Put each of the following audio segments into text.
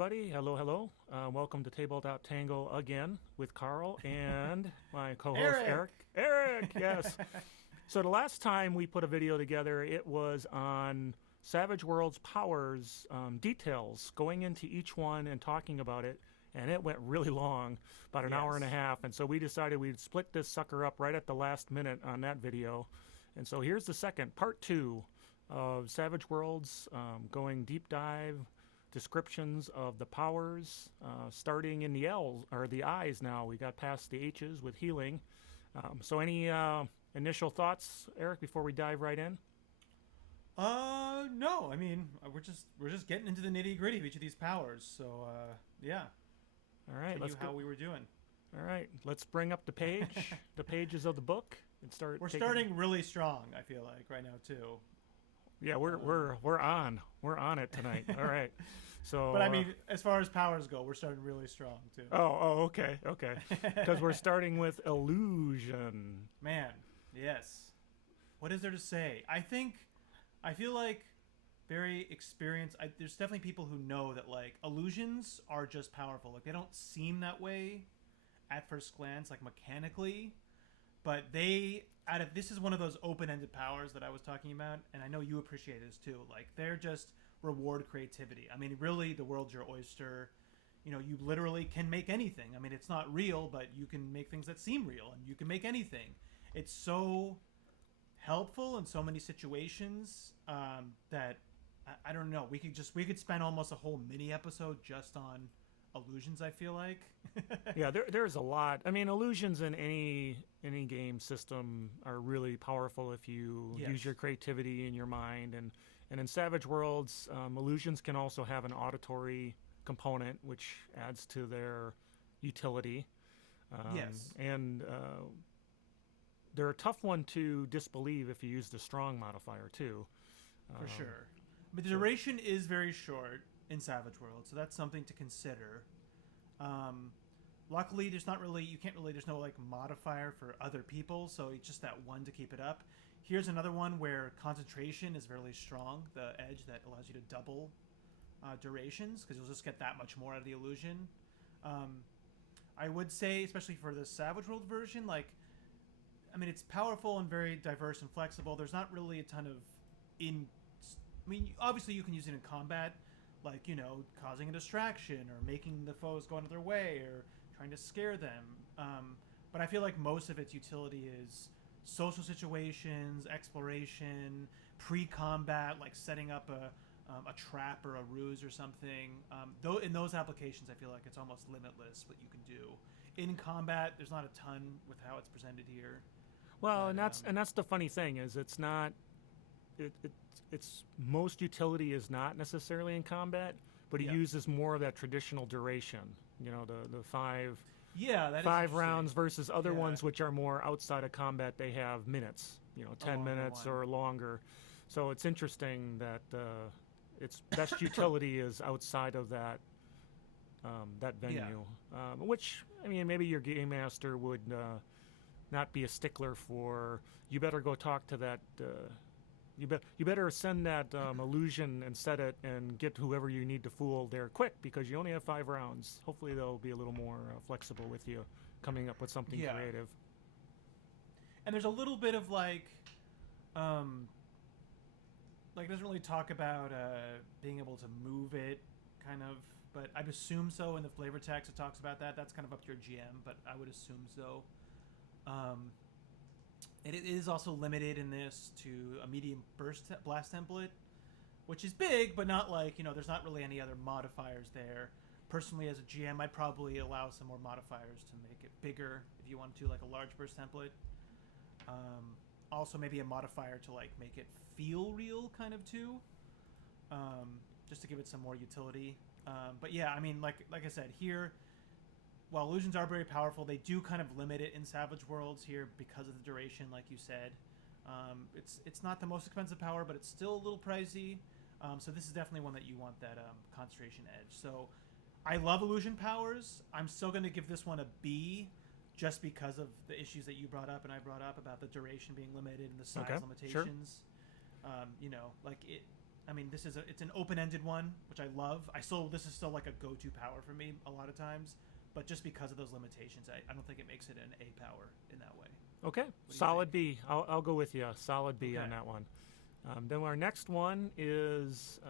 everybody. Hello, hello. Welcome to Tabletop Tango again with Carl and my co-host Eric. Eric, yes. So the last time we put a video together, it was on Savage Worlds powers, details, going into each one and talking about it. And it went really long, about an hour and a half. And so we decided we'd split this sucker up right at the last minute on that video. And so here's the second, part 2 of Savage Worlds, going deep dive, descriptions of the powers, starting in the L's or the I's now. We got past the H's with healing. So any initial thoughts, Eric, before we dive right in? No. I mean, we're just getting into the nitty gritty of each of these powers. So, yeah. All right, Tell you how we were doing. All right, let's bring up the page, the pages of the book, and start. We're starting really strong. I feel like right now too. Yeah, we're on it tonight. All right, so. But I mean, as far as powers go, we're starting really strong too. Okay, because we're starting with illusion. Man, yes. What is there to say? I feel like very experienced. There's definitely people who know that like illusions are just powerful. Like they don't seem that way at first glance, like mechanically, but this is one of those open-ended powers that I was talking about, and I know you appreciate this too. Like they're just reward creativity. I mean, really, the world's your oyster. You know, you literally can make anything. I mean, it's not real, but you can make things that seem real, and you can make anything. It's so helpful in so many situations that I don't know. We could spend almost a whole mini episode just on illusions. I feel like. Yeah, there's a lot. I mean, illusions in any game system are really powerful if you use your creativity in your mind. And in Savage Worlds, illusions can also have an auditory component, which adds to their utility. Yes. And they're a tough one to disbelieve if you use the strong modifier too. For sure. But the duration is very short in Savage World, so that's something to consider. Luckily, there's no like modifier for other people, so it's just that one to keep it up. Here's another one where concentration is really strong, the edge that allows you to double durations, because you'll just get that much more out of the illusion. I would say, especially for the Savage World version, like, I mean, it's powerful and very diverse and flexible. There's not really a ton of obviously you can use it in combat, like, you know, causing a distraction or making the foes go out of their way or trying to scare them. But I feel like most of its utility is social situations, exploration, pre-combat, like setting up a trap or a ruse or something. Though in those applications, I feel like it's almost limitless what you can do. In combat, there's not a ton with how it's presented here. Well, but, and that's the funny thing is it's not. It's most utility is not necessarily in combat, but it uses more of that traditional duration. You know, the five rounds versus other ones which are more outside of combat. They have minutes, 10 minutes or longer. So it's interesting that its best utility is outside of that venue. Which, I mean, maybe your game master would not be a stickler for. You better go talk to that. You better send that illusion and set it and get whoever you need to fool there quick, because you only have 5 rounds. Hopefully they'll be a little more flexible with you, coming up with something creative. And there's a little bit of like it doesn't really talk about being able to move it, kind of, but I assume so. In the flavor text it talks about that. That's kind of up to your GM, but I would assume so. It is also limited in this to a medium blast template, which is big, but not like, there's not really any other modifiers there. Personally, as a GM, I'd probably allow some more modifiers to make it bigger if you want to, like a large burst template. Also, maybe a modifier to like make it feel real, kind of too, just to give it some more utility. But yeah, I mean, like I said here. While illusions are very powerful, they do kind of limit it in Savage Worlds here because of the duration, like you said. It's not the most expensive power, but it's still a little pricey. So this is definitely one that you want that concentration edge. So I love illusion powers. I'm still going to give this one a B, just because of the issues that you brought up and I brought up about the duration being limited and the size limitations. Sure. Like it. I mean, it's an open-ended one, which I love. This is still like a go-to power for me a lot of times, but just because of those limitations, I don't think it makes it an A power in that way. Okay, solid B. I'll go with you. Solid B on that one. Then our next one is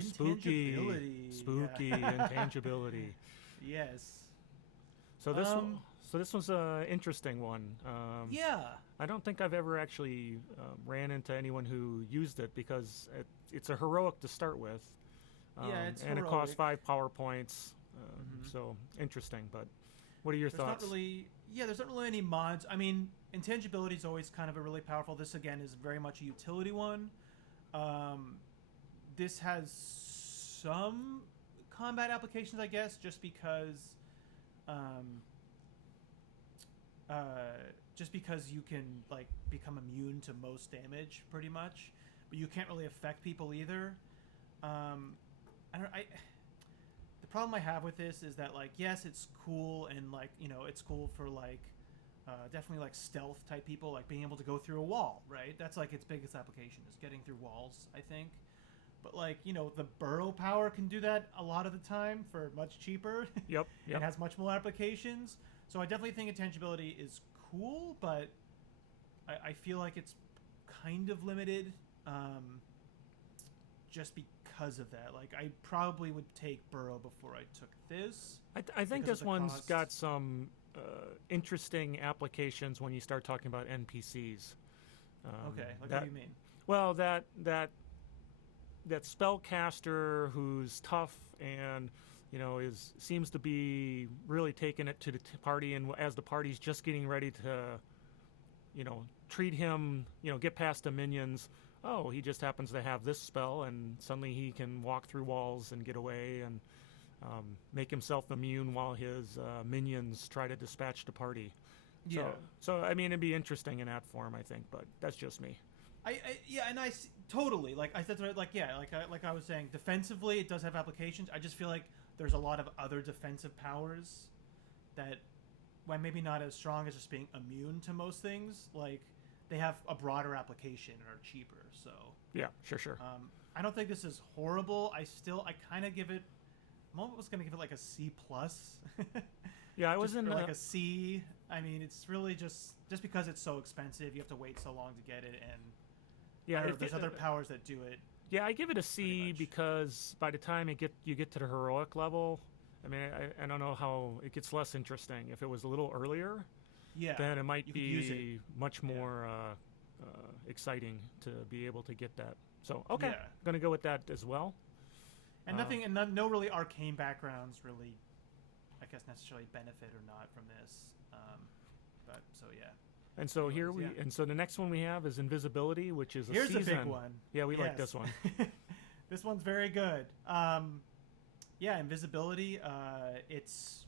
spooky, intangibility. Yes. So this one's an interesting one. Yeah. I don't think I've ever actually ran into anyone who used it because it's a heroic to start with. It's and heroic. it costs 5 power points. So interesting. But what are your thoughts? There's not really any mods. I mean, intangibility is always kind of a really powerful. This again is very much a utility one. This has some combat applications, I guess, just because you can like become immune to most damage pretty much, but you can't really affect people either. The problem I have with this is that, like, yes, it's cool, and like, you know, it's cool for like definitely like stealth type people, like being able to go through a wall, right? That's like its biggest application, is getting through walls, I think. But like, you know, the burrow power can do that a lot of the time for much cheaper. Yep. It has much more applications. So I definitely think intangibility is cool, but I feel like it's kind of limited just because of that. Like, I probably would take burrow before I took this. I think this one's cost. got some interesting applications when you start talking about NPCs. Okay, like what do you mean? Well, that spellcaster who's tough and, you know, seems to be really taking it to the party, and as the party's just getting ready to, you know, treat him, you know, get past the minions. Oh, he just happens to have this spell, and suddenly he can walk through walls and get away and make himself immune while his minions try to dispatch the party. Yeah. So I mean, it'd be interesting in that form, I think, but that's just me. Totally, like I said, like I was saying, defensively it does have applications. I just feel like there's a lot of other defensive powers that, while maybe not as strong as just being immune to most things, like they have a broader application and are cheaper. So yeah, sure. I don't think this is horrible. I kind of give it. I was going to give it like a C plus. Yeah, I was in like a C. I mean, it's really just because it's so expensive, you have to wait so long to get it, and there's other powers that do it. Yeah, I give it a C because by the time you get to the heroic level, I mean, I don't know how it gets less interesting. If it was a little earlier, then it might be much more exciting to be able to get that. So okay, going to go with that as well. And no really arcane backgrounds really, I guess, necessarily benefit or not from this. But so yeah. And so so the next one we have is invisibility, which is Here's season. a big one. Yeah, we like this one. This one's very good. Invisibility. It's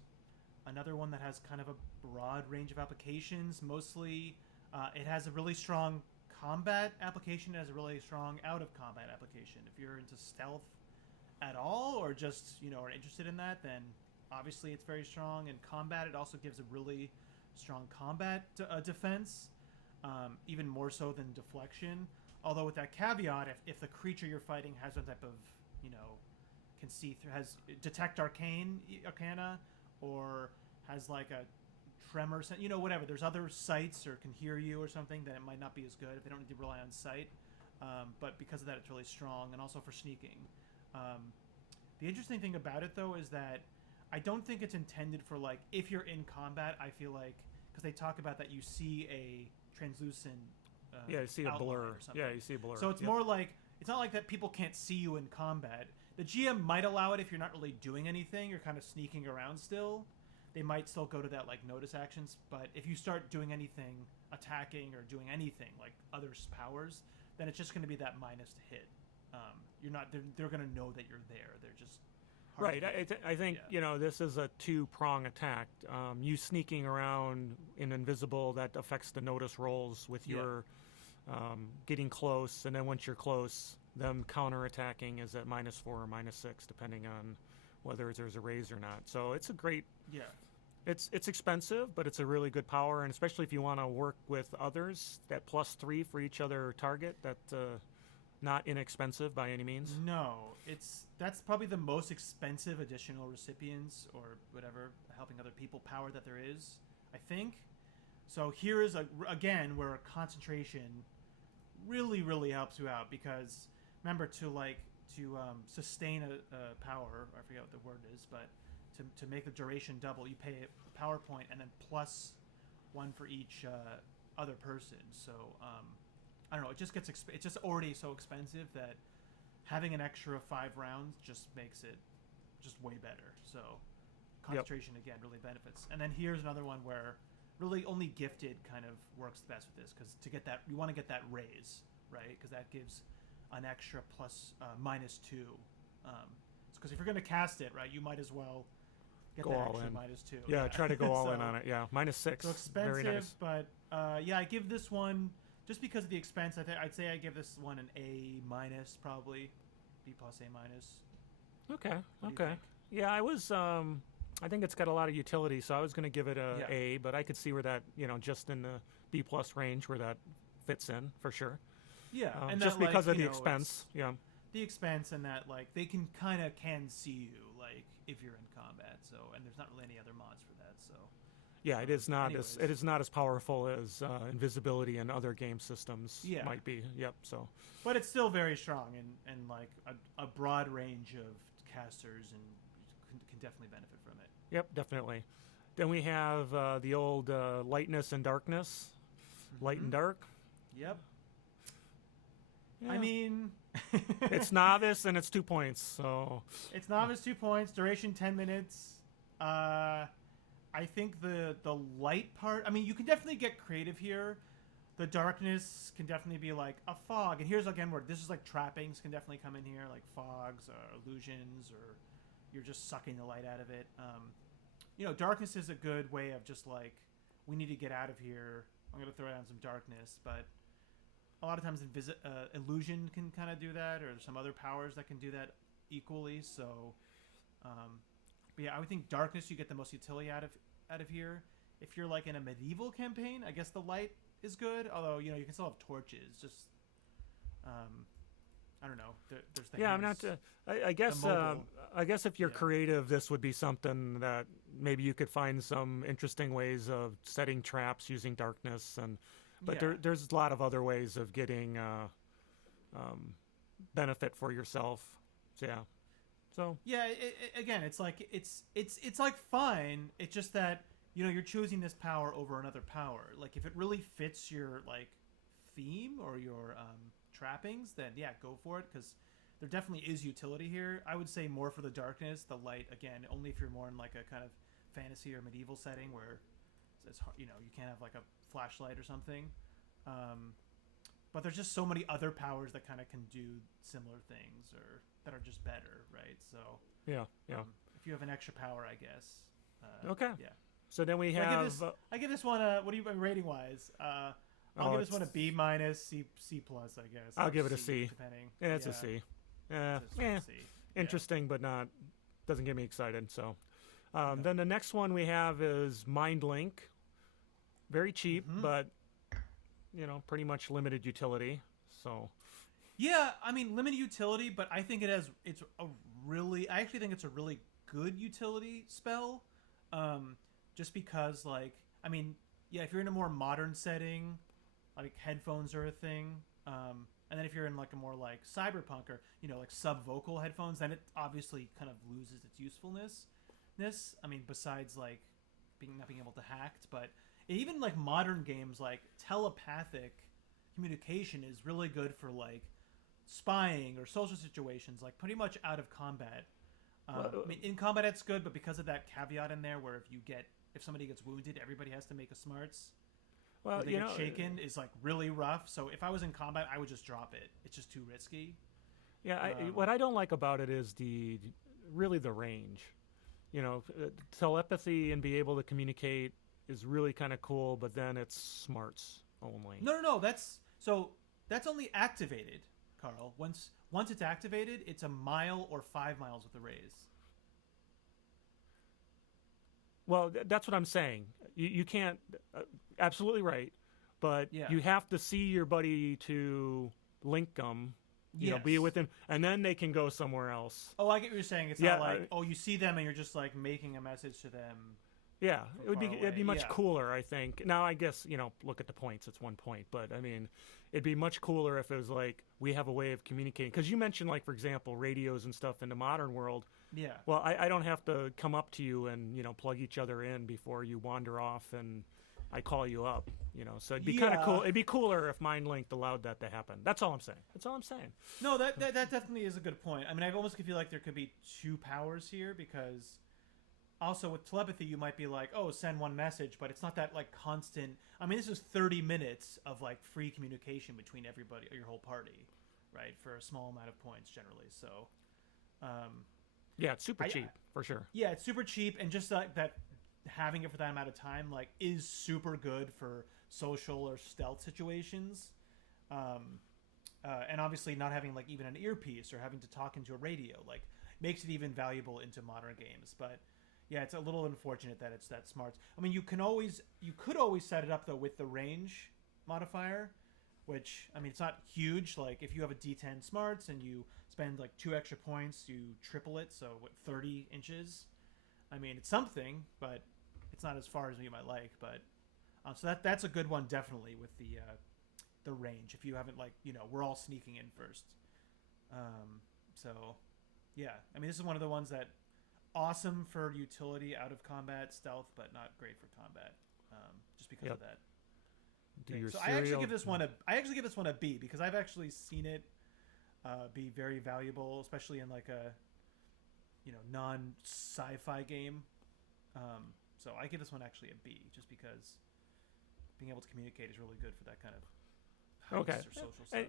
another one that has kind of a broad range of applications. Mostly, it has a really strong combat application. It has a really strong out of combat application. If you're into stealth at all, or just are interested in that, then obviously it's very strong. In combat, it also gives a really strong combat defense, even more so than deflection. Although with that caveat, if the creature you're fighting has some type of, can see through, has detect arcana, or has like a tremor, whatever. There's other sights or can hear you or something, then it might not be as good if they don't need to rely on sight. But because of that, it's really strong, and also for sneaking. The interesting thing about it, though, is that I don't think it's intended for, like, if you're in combat, I feel like, because they talk about that you see a translucent you see a blur. Yeah, you see a blur. So it's more like, it's not like that people can't see you in combat. The GM might allow it if you're not really doing anything, you're kind of sneaking around still. They might still go to that, like, notice actions, but if you start doing anything, attacking or doing anything, like other powers, then it's just going to be that minus to hit. You're not. They're going to know that you're there. They're just right. I think this is a 2-prong attack. You sneaking around in invisible, that affects the notice rolls with your getting close, and then once you're close, them counterattacking is at -4 or -6, depending on whether there's a raise or not. So it's a great. Yeah. It's expensive, but it's a really good power, and especially if you want to work with others, that +3 for each other target, that not inexpensive by any means. No, that's probably the most expensive additional recipients or whatever helping other people power that there is, I think. So here is again where concentration really really helps you out, because remember to sustain a power, I forget what the word is, but to make the duration double, you pay a power point and then plus one for each other person. So I don't know. It just gets it's just already so expensive that having an extra 5 rounds just makes it just way better. So concentration again really benefits. And then here's another one where really only gifted kind of works the best with this, because to get that you want to get that raise, right? Because that gives an extra plus -2. Because if you're going to cast it, right, you might as well get Go that all extra in. -2. Yeah, try to go all So- in on it. Yeah, -6. So expensive, Very nice. but yeah, I give this one, just because of the expense, I'd say I give this one an A-, probably. B+, A-. Okay. What do you Okay. think? Yeah, I was. I think it's got a lot of utility, so I was going to give it a Yeah. A, but I could see where that, just in the B+ range where that fits in for sure. Yeah, and Just that, because of the it's expense. Yeah. the expense, and that they can see you if you're in combat. So, and there's not really any other mods for that. So Yeah, it is not anyways. it is not as powerful as invisibility in other game systems Yeah. might be. Yep. So but it's still very strong, and a broad range of casters and can definitely benefit from it. yep, definitely. Then we have the old lightness and darkness, light and Mhm. dark. Yep. Yeah. I mean, it's novice and it's 2 points. So it's novice 2 points, duration 10 minutes. I think the light part, I mean, you can definitely get creative here. The darkness can definitely be like a fog. And here's again where this is trappings can definitely come in here, like fogs or illusions, or you're just sucking the light out of it. Darkness is a good way of just we need to get out of here. I'm going to throw down some darkness, but a lot of times illusion can kind of do that, or some other powers that can do that equally. So, but yeah, I would think darkness you get the most utility out of here. If you're in a medieval campaign, I guess the light is good. Although you can still have torches. Just I don't know. There's the yeah, I'm hands. not. I guess. mobile. I guess if you're Yeah. creative, this would be something that maybe you could find some interesting ways of setting traps using darkness, but Yeah. there's a lot of other ways of getting benefit for yourself. So, yeah. So Yeah, again, it's fine. It's just that you're choosing this power over another power. If it really fits your theme or your trappings, then yeah, go for it, because there definitely is utility here. I would say more for the darkness, the light again, only if you're more in a kind of fantasy or medieval setting where it's hard, you can't have a flashlight or something. But there's just so many other powers that kind of can do similar things or that are just better, right? So yeah. if you have an extra power, I guess. Okay. Yeah. So then we So have. I give this one a, what do you rating wise? I'll give this one a B-, C+, I guess. I'll or give it a C. Depending. Yeah, it's a C. It's a C. Yeah. Interesting, but doesn't get me excited. So, then the next one we have is Mind Link. Very cheap, Mhm. but pretty much limited utility. So, Yeah, I mean limited utility, but I think I actually think it's a really good utility spell. Just because if you're in a more modern setting, headphones are a thing. And then if you're in a more cyberpunk or sub-vocal headphones, then it obviously kind of loses its usefulness. Besides not being able to hack, but even modern games, telepathic communication is really good for spying or social situations, pretty much out of combat. In combat it's good, but because of that caveat in there where if somebody gets wounded, everybody has to make a smarts. well, They get shaken is really rough. So if I was in combat, I would just drop it. It's just too risky. yeah. What I don't like about it is the range. Telepathy and be able to communicate is really kind of cool, but then it's smarts only. No. That's only activated, Carl. Once it's activated, it's a mile or 5 miles with the raise. Well, that's what I'm saying. You can't. Absolutely right, but Yeah. you have to see your buddy to link them, be Yes. with him, and then they can go somewhere else. Oh, I get what you're saying. It's Yeah, not like, you see them and you're just like making a message to them. Yeah, From far it'd be away, much yeah. cooler, I think. Now, I guess, look at the points. It's 1 point, but I mean, it'd be much cooler if it was like we have a way of communicating. Because you mentioned, like, for example, radios and stuff in the modern world. Yeah. Well, I don't have to come up to you and plug each other in before you wander off and I call you up. So it'd be kind of cool. It'd be cooler if Mind-Linked allowed that to happen. That's all I'm saying. No, that definitely is a good point. I mean, I almost feel like there could be two powers here because also with telepathy, you might be like, oh, send one message, but it's not that like constant. I mean, this is 30 minutes of like free communication between everybody, or your whole party, right? For a small amount of points generally. So, yeah, it's super cheap for sure. Yeah, it's super cheap, and just like that, having it for that amount of time like is super good for social or stealth situations. And obviously not having like even an earpiece or having to talk into a radio like makes it even valuable into modern games. But yeah, it's a little unfortunate that it's that smart. I mean, you could always set it up though with the range modifier, which I mean it's not huge. Like if you have a D10 smarts and you spend like 2 extra points, you triple it. So 30 inches. I mean it's something, but it's not as far as you might like. But so that's a good one definitely with the range. If you haven't we're all sneaking in first. So yeah, I mean this is one of the ones that awesome for utility out of combat stealth, but not great for combat, just because of that. So I actually give this one a B because I've actually seen it be very valuable, especially in like a non-sci-fi game. So I give this one actually a B just because being able to communicate is really good for that kind of Okay. or social stuff.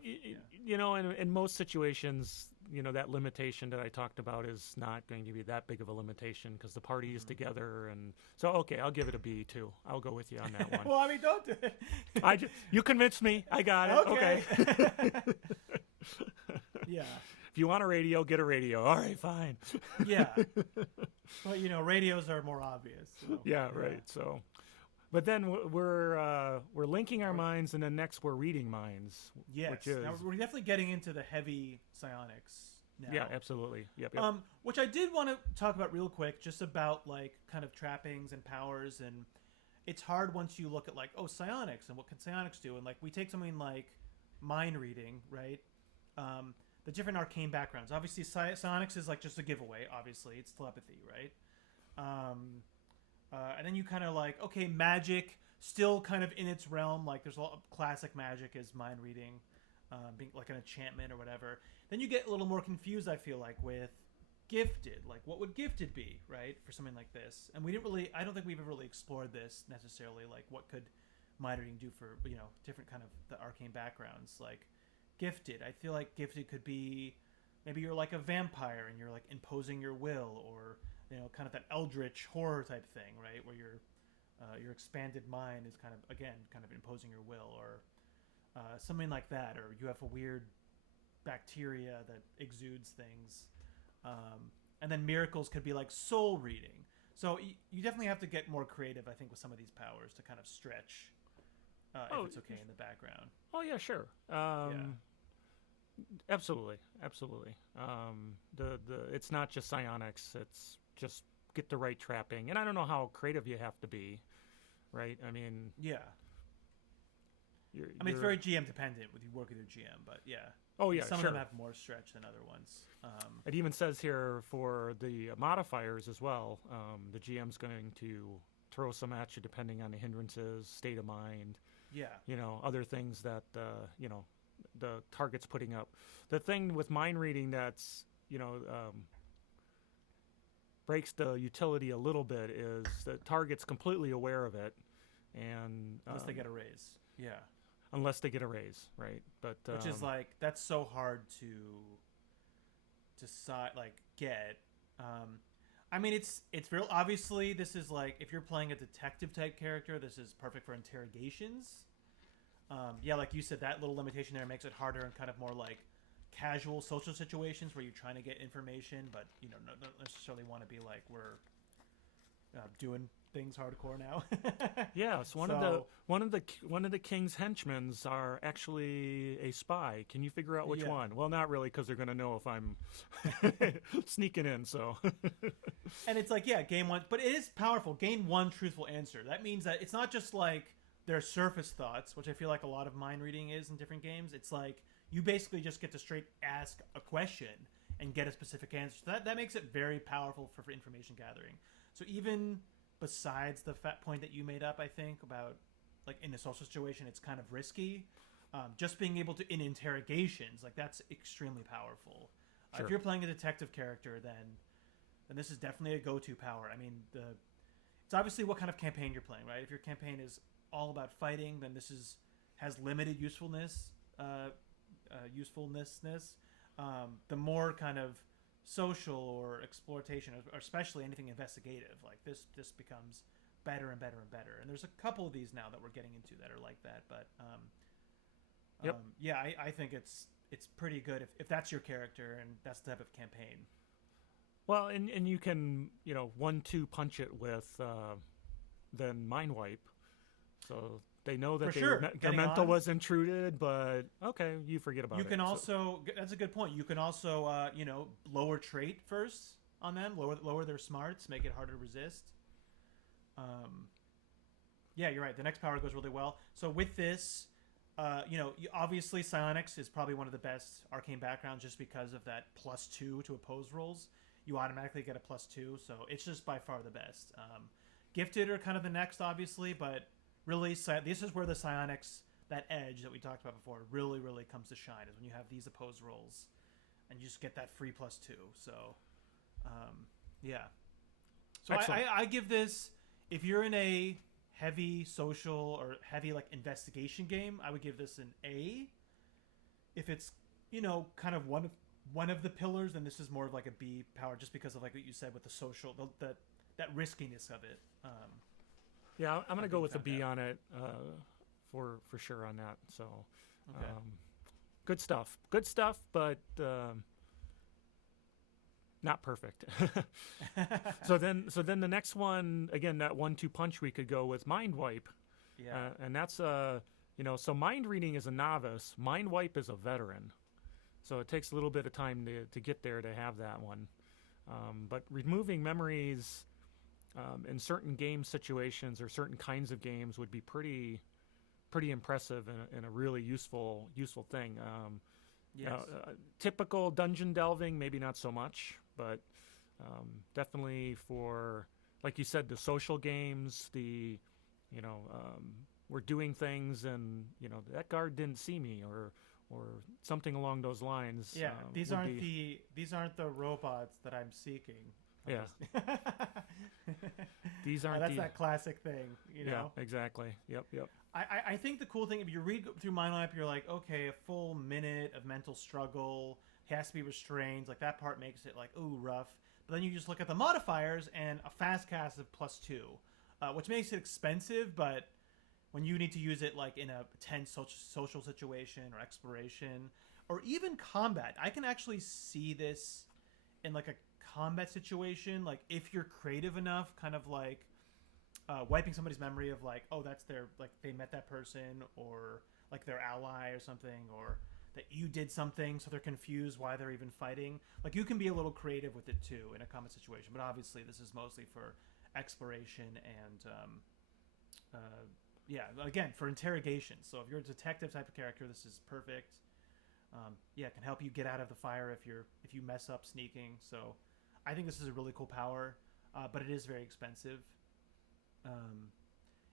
In most situations, that limitation that I talked about is not going to be that big of a limitation because the party is together, and so okay, I'll give it a B too. I'll go with you on that one. Well, I mean, don't do it. You convinced me. I got it. Okay. Yeah. If you want a radio, get a radio. All right, fine. Yeah. But radios are more obvious. So, yeah, right. So, but then we're linking our minds, and then next we're reading minds. Yes. Which is, now we're definitely getting into the heavy psionics now. Yeah, absolutely. Yep. Which I did want to talk about real quick, just about like kind of trappings and powers, and it's hard once you look at like psionics and what can psionics do, and like we take something like mind reading, right? The different arcane backgrounds. Obviously, psionics is like just a giveaway. Obviously, it's telepathy, right? And then you kind of like, okay, magic, still kind of in its realm. Like there's a lot of classic magic is mind reading, being like an enchantment or whatever. Then you get a little more confused, I feel like, with gifted. Like what would gifted be, right? For something like this. And I don't think we've ever really explored this necessarily. Like what could mind reading do for, different kind of the arcane backgrounds. Like gifted. I feel like gifted could be, maybe you're like a vampire and you're like imposing your will, or kind of that eldritch horror type thing, right? Where your expanded mind is kind of imposing your will, or something like that, or you have a weird bacteria that exudes things, and then miracles could be like soul reading. So you definitely have to get more creative, I think, with some of these powers to kind of stretch if it's okay in the background. Oh yeah, sure. Absolutely. It's not just psionics. It's just get the right trapping, and I don't know how creative you have to be, right? I mean, yeah. It's very GM dependent with you work with your GM, but yeah. Oh yeah, some sure. of them have more stretch than other ones. It even says here for the modifiers as well. The GM's going to throw some at you depending on the hindrances, state of mind. Yeah. Other things that the target's putting up. The thing with mind reading that's breaks the utility a little bit is the target's completely aware of it, and unless they get a raise. Yeah. Unless they get a raise, right? But which is like that's so hard to get. I mean, it's real. Obviously, this is like if you're playing a detective type character, this is perfect for interrogations. Yeah, like you said, that little limitation there makes it harder in kind of more like casual social situations where you're trying to get information, but don't necessarily want to be like we're doing things hardcore now. Yeah, so one of the king's henchmen are actually a spy. Can you figure out which one? Well, not really, because they're going to know if I'm sneaking in. So, and it's like, yeah, game one, but it is powerful. Gain one truthful answer. That means that it's not just like their surface thoughts, which I feel like a lot of mind reading is in different games. It's like you basically just get to straight ask a question and get a specific answer. So that makes it very powerful for information gathering. So even besides the point that you made up, I think, about like in a social situation, it's kind of risky. Just being able to, in interrogations, like that's extremely powerful. Sure. If you're playing a detective character, then this is definitely a go-to power. I mean, it's obviously what kind of campaign you're playing, right? If your campaign is all about fighting, then this has limited usefulness. The more kind of social or exploitation, or especially anything investigative, like this becomes better and better and better. And there's a couple of these now that we're getting into that are like that. But yeah, I think it's pretty good if that's your character and that's the type of campaign. Well, and you can 1-2 punch it with then mind wipe, so they know that their mental was intruded, but okay, you forget about it. You can also, that's a good point. You can also, lower trait first on them, lower their smarts, make it harder to resist. Yeah, you're right. The next power goes really well. So with this, obviously psionics is probably one of the best arcane backgrounds just because of that +2 to oppose rolls. You automatically get a +2, so it's just by far the best. Gifted are kind of the next, obviously, but really, this is where the psionics, that edge that we talked about before, really, really comes to shine, is when you have these opposed rolls, and you just get that free +2. So, yeah. So I give this, if you're in a heavy social or heavy like investigation game, I would give this an A. If it's kind of one of the pillars, then this is more of like a B power, just because of like what you said with the social, that riskiness of it. Yeah, I'm going to go with a B on it for sure on that. So, okay. Good stuff, but not perfect. So then the next one, again, that 1-2 punch, we could go with mind wipe. Yeah. And that's so mind reading is a novice, mind wipe is a veteran. So it takes a little bit of time to get there to have that one. But removing memories in certain game situations or certain kinds of games would be pretty impressive and a really useful thing. Yes. Typical dungeon delving, maybe not so much, but definitely for, like you said, the social games, we're doing things and that guard didn't see me or something along those lines. Yeah, these aren't the robots that I'm seeking. Yeah. These aren't. That's that classic thing, Yeah, exactly. Yep. I think the cool thing, if you read through Mind Wipe, you're like, okay, a full minute of mental struggle, he has to be restrained. Like that part makes it like, ooh, rough. But then you just look at the modifiers and a fast cast of +2, which makes it expensive. But when you need to use it like in a tense social situation or exploration or even combat, I can actually see this in like a combat situation, like if you're creative enough, kind of like wiping somebody's memory of like, oh, that's their, like they met that person or like their ally or something, or that you did something so they're confused why they're even fighting. Like you can be a little creative with it too in a combat situation, but obviously this is mostly for exploration and again, for interrogation. So if you're a detective type of character, this is perfect. It can help you get out of the fire if you mess up sneaking. So I think this is a really cool power, but it is very expensive.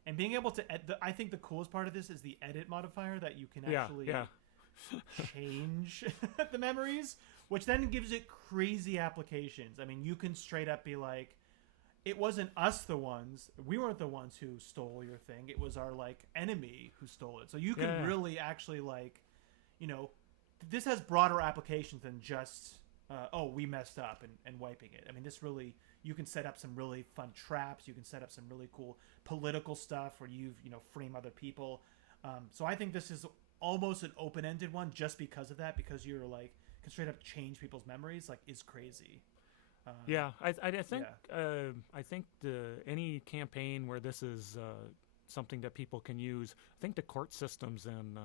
And being able to I think the coolest part of this is the edit modifier, that you can actually change the memories, which then gives it crazy applications. I mean, you can straight up be like, it wasn't us we weren't the ones who stole your thing, it was our like enemy who stole it. So you can really actually like, this has broader applications than just we messed up and wiping it. I mean, this really, you can set up some really fun traps. You can set up some really cool political stuff where frame other people. So I think this is almost an open-ended one just because of that, because you're like, can straight up change people's memories, like, is crazy. I think yeah. I think any campaign where this is something that people can use, I think the court systems and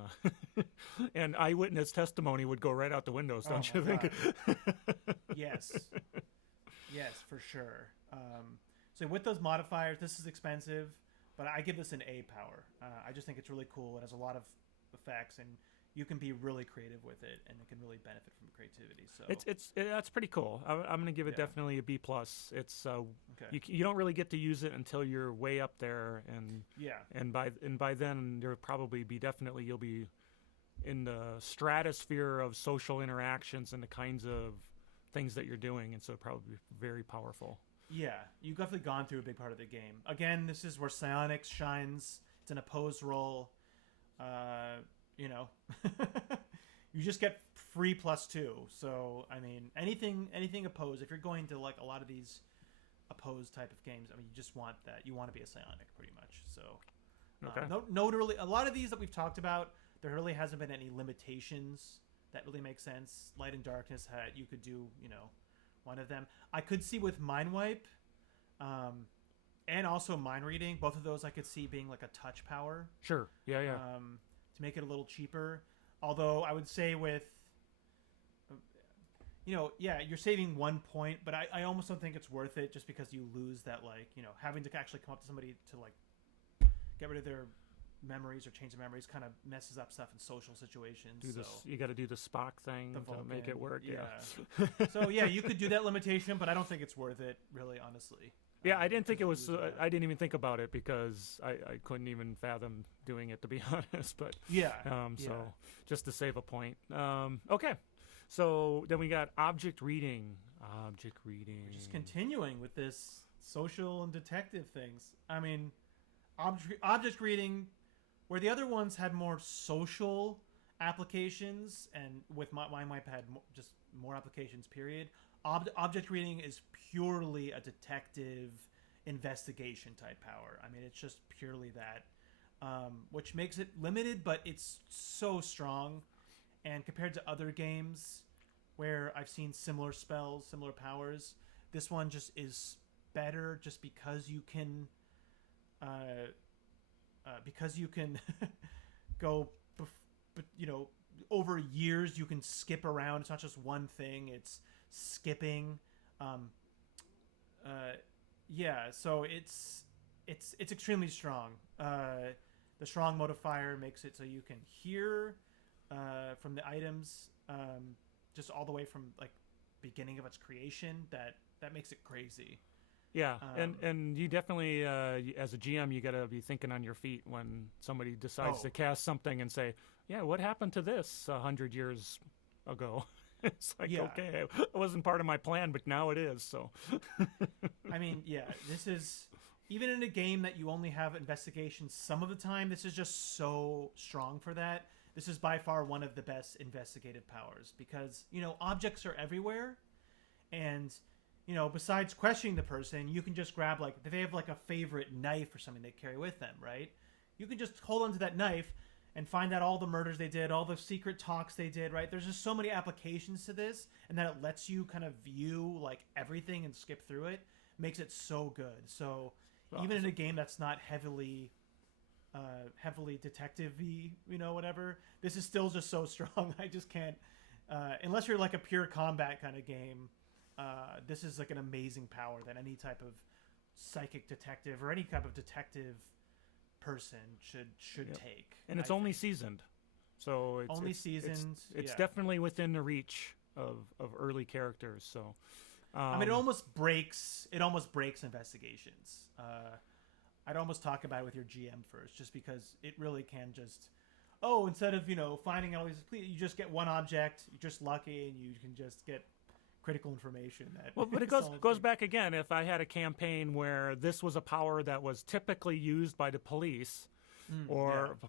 and eyewitness testimony would go right out the windows, Oh don't my you think? god. Yes. Yes, for sure. So with those modifiers, this is expensive, but I give this an A power. I just think it's really cool. It has a lot of effects, and you can be really creative with it, and it can really benefit from creativity. So That's pretty cool. I'm gonna give it Yeah. definitely a B plus. It's okay. you don't really get to use it until you're way up there, and Yeah. by then there'll probably be you'll be in the stratosphere of social interactions and the kinds of things that you're doing, and so probably very powerful. Yeah, you've definitely gone through a big part of the game. Again, this is where psionics shines. It's an opposed role. You know, you just get free +2. So I mean, anything opposed. If you're going to like a lot of these opposed type of games, I mean, you just want that. You want to be a psionic, pretty much. So Okay. no, really, a lot of these that we've talked about, there really hasn't been any limitations that really make sense. Light and Darkness you could do, one of them. I could see with Mind Wipe, and also Mind Reading. Both of those I could see being like a touch power. Sure. Yeah. To make it a little cheaper. Although I would say with, you're saving 1 point, but I almost don't think it's worth it just because you lose that, having to actually come up to somebody to, get rid of their memories or change the memories kind of messes up stuff in social situations. You got to do the Spock thing The to Vulcan, make it work. yeah. So, yeah, you could do that limitation, but I don't think it's worth it, really, honestly. Yeah, I didn't think it was. Because I didn't even think about it because I couldn't even fathom doing it, to be honest. But yeah. so just to save a point. Okay, so then we got object reading. We're just continuing with this social and detective things. I mean, object reading, where the other ones had more social applications, and with my might had just more applications. Period. Object reading is purely a detective investigation type power. I mean, it's just purely that, which makes it limited, but it's so strong. And compared to other games where I've seen similar spells, similar powers, this one just is better just because you can go, over years you can skip around. It's not just one thing. It's skipping. So it's extremely strong. The strong modifier makes it so you can hear from the items, just all the way from beginning of its creation. That makes it crazy. Yeah, and you definitely, as a GM, you got to be thinking on your feet when somebody decides to cast something and say, "Yeah, what happened to this 100 years ago?" It's like, okay, it wasn't part of my plan, but now it is. So, I mean, yeah, this is, even in a game that you only have investigation some of the time, this is just so strong for that. This is by far one of the best investigative powers because, objects are everywhere. And, besides questioning the person, you can just grab, if they have a favorite knife or something they carry with them, right? You can just hold onto that knife and find out all the murders they did, all the secret talks they did, right? There's just so many applications to this, and that it lets you kind of view everything and skip through it, makes it so good. So even in a game that's not heavily detective-y, whatever, this is still just so strong. I just can't, unless you're a pure combat kind of game, this is an amazing power that any type of psychic detective or any type of detective person should take. And it's only seasoned, so it's definitely within the reach of early characters. So I mean, it almost breaks investigations. I'd almost talk about it with your GM first, just because it really can just instead of finding out all these, you just get one object, you're just lucky, and you can just get critical information. But it goes back again. If I had a campaign where this was a power that was typically used by the police,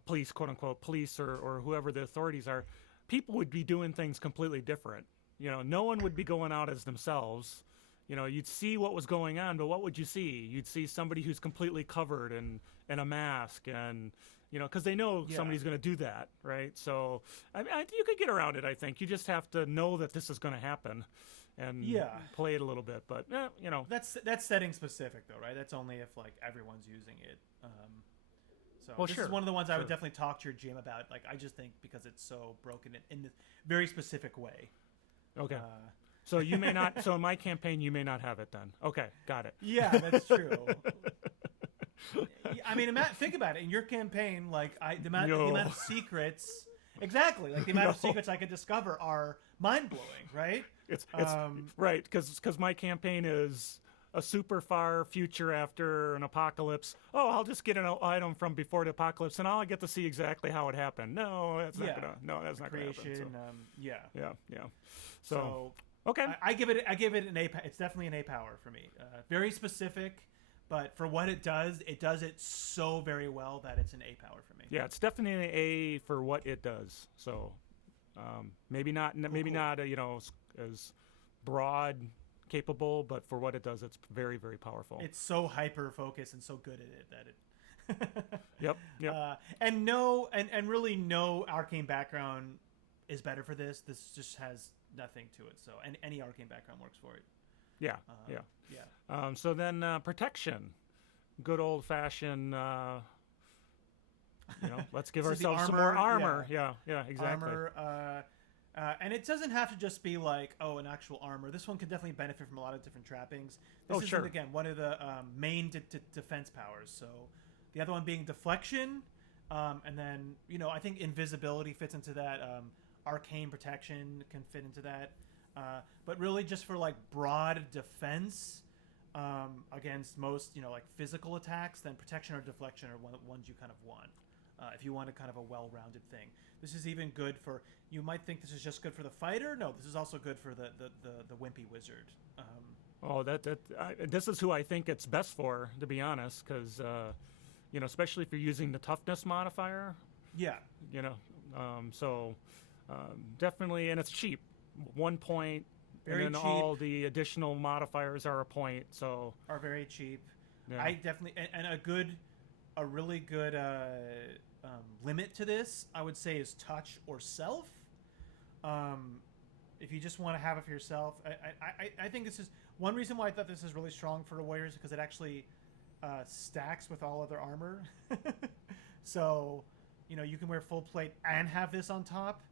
police, quote unquote, police or whoever the authorities are, people would be doing things completely different. No one would be going out as themselves. You'd see what was going on, but what would you see? You'd see somebody who's completely covered in a mask, and because they know somebody's going to do that, right? So I mean, you could get around it. I think you just have to know that this is going to happen. and Yeah. play it a little bit. But you know, That's setting specific though, right? That's only if like everyone's using it. So Well, this sure, is one of the ones I would sure. definitely talk to your GM about. Like I just think because it's so broken in this very specific way. okay. Uh, So you may not. So in my campaign, you may not have it then. Okay, got it. yeah, that's true. I mean, think about it. In your campaign, like the amount of secrets, exactly, like the amount of secrets I could discover are mind blowing, right? It's right because my campaign is a super far future after an apocalypse. Oh, I'll just get an item from before the apocalypse, and I'll get to see exactly how it happened. No, that's not gonna. No, that's not gonna happen. Creation, So. yeah. Yeah. So okay. I give it an A. It's definitely an A power for me. Very specific, but for what it does it so very well that it's an A power for me. Yeah, it's definitely an A for what it does. So maybe not you know as broad capable, but for what it does, it's very, very powerful. It's so hyper focused and so good at it that it. Yep. And really no arcane background is better for this. This just has nothing to it. So any arcane background works for it. Yeah. Yeah. So then protection, good old fashioned. Let's give ourselves some more armor. Yeah, exactly. Armor. And it doesn't have to just be like, an actual armor. This one can definitely benefit from a lot of different trappings. This is, again, one of the main defense powers. So the other one being deflection. And then, I think invisibility fits into that. Arcane protection can fit into that. But really just for, like, broad defense against most, like, physical attacks, then protection or deflection are ones you kind of want. If you want a kind of a well-rounded thing. This is even good for... You might think this is just good for the fighter. No, this is also good for the wimpy wizard. This is who I think it's best for, to be honest, because, especially if you're using the toughness modifier. Yeah. Definitely, and it's cheap. 1 point, very and then cheap. all the additional modifiers are a point, so... Are very cheap. Yeah. I definitely... And a really good limit to this, I would say, is touch or self. If you just want to have it for yourself, I think this is one reason why I thought this is really strong for the warriors, because it actually stacks with all other armor. So, you can wear full plate and have this on top.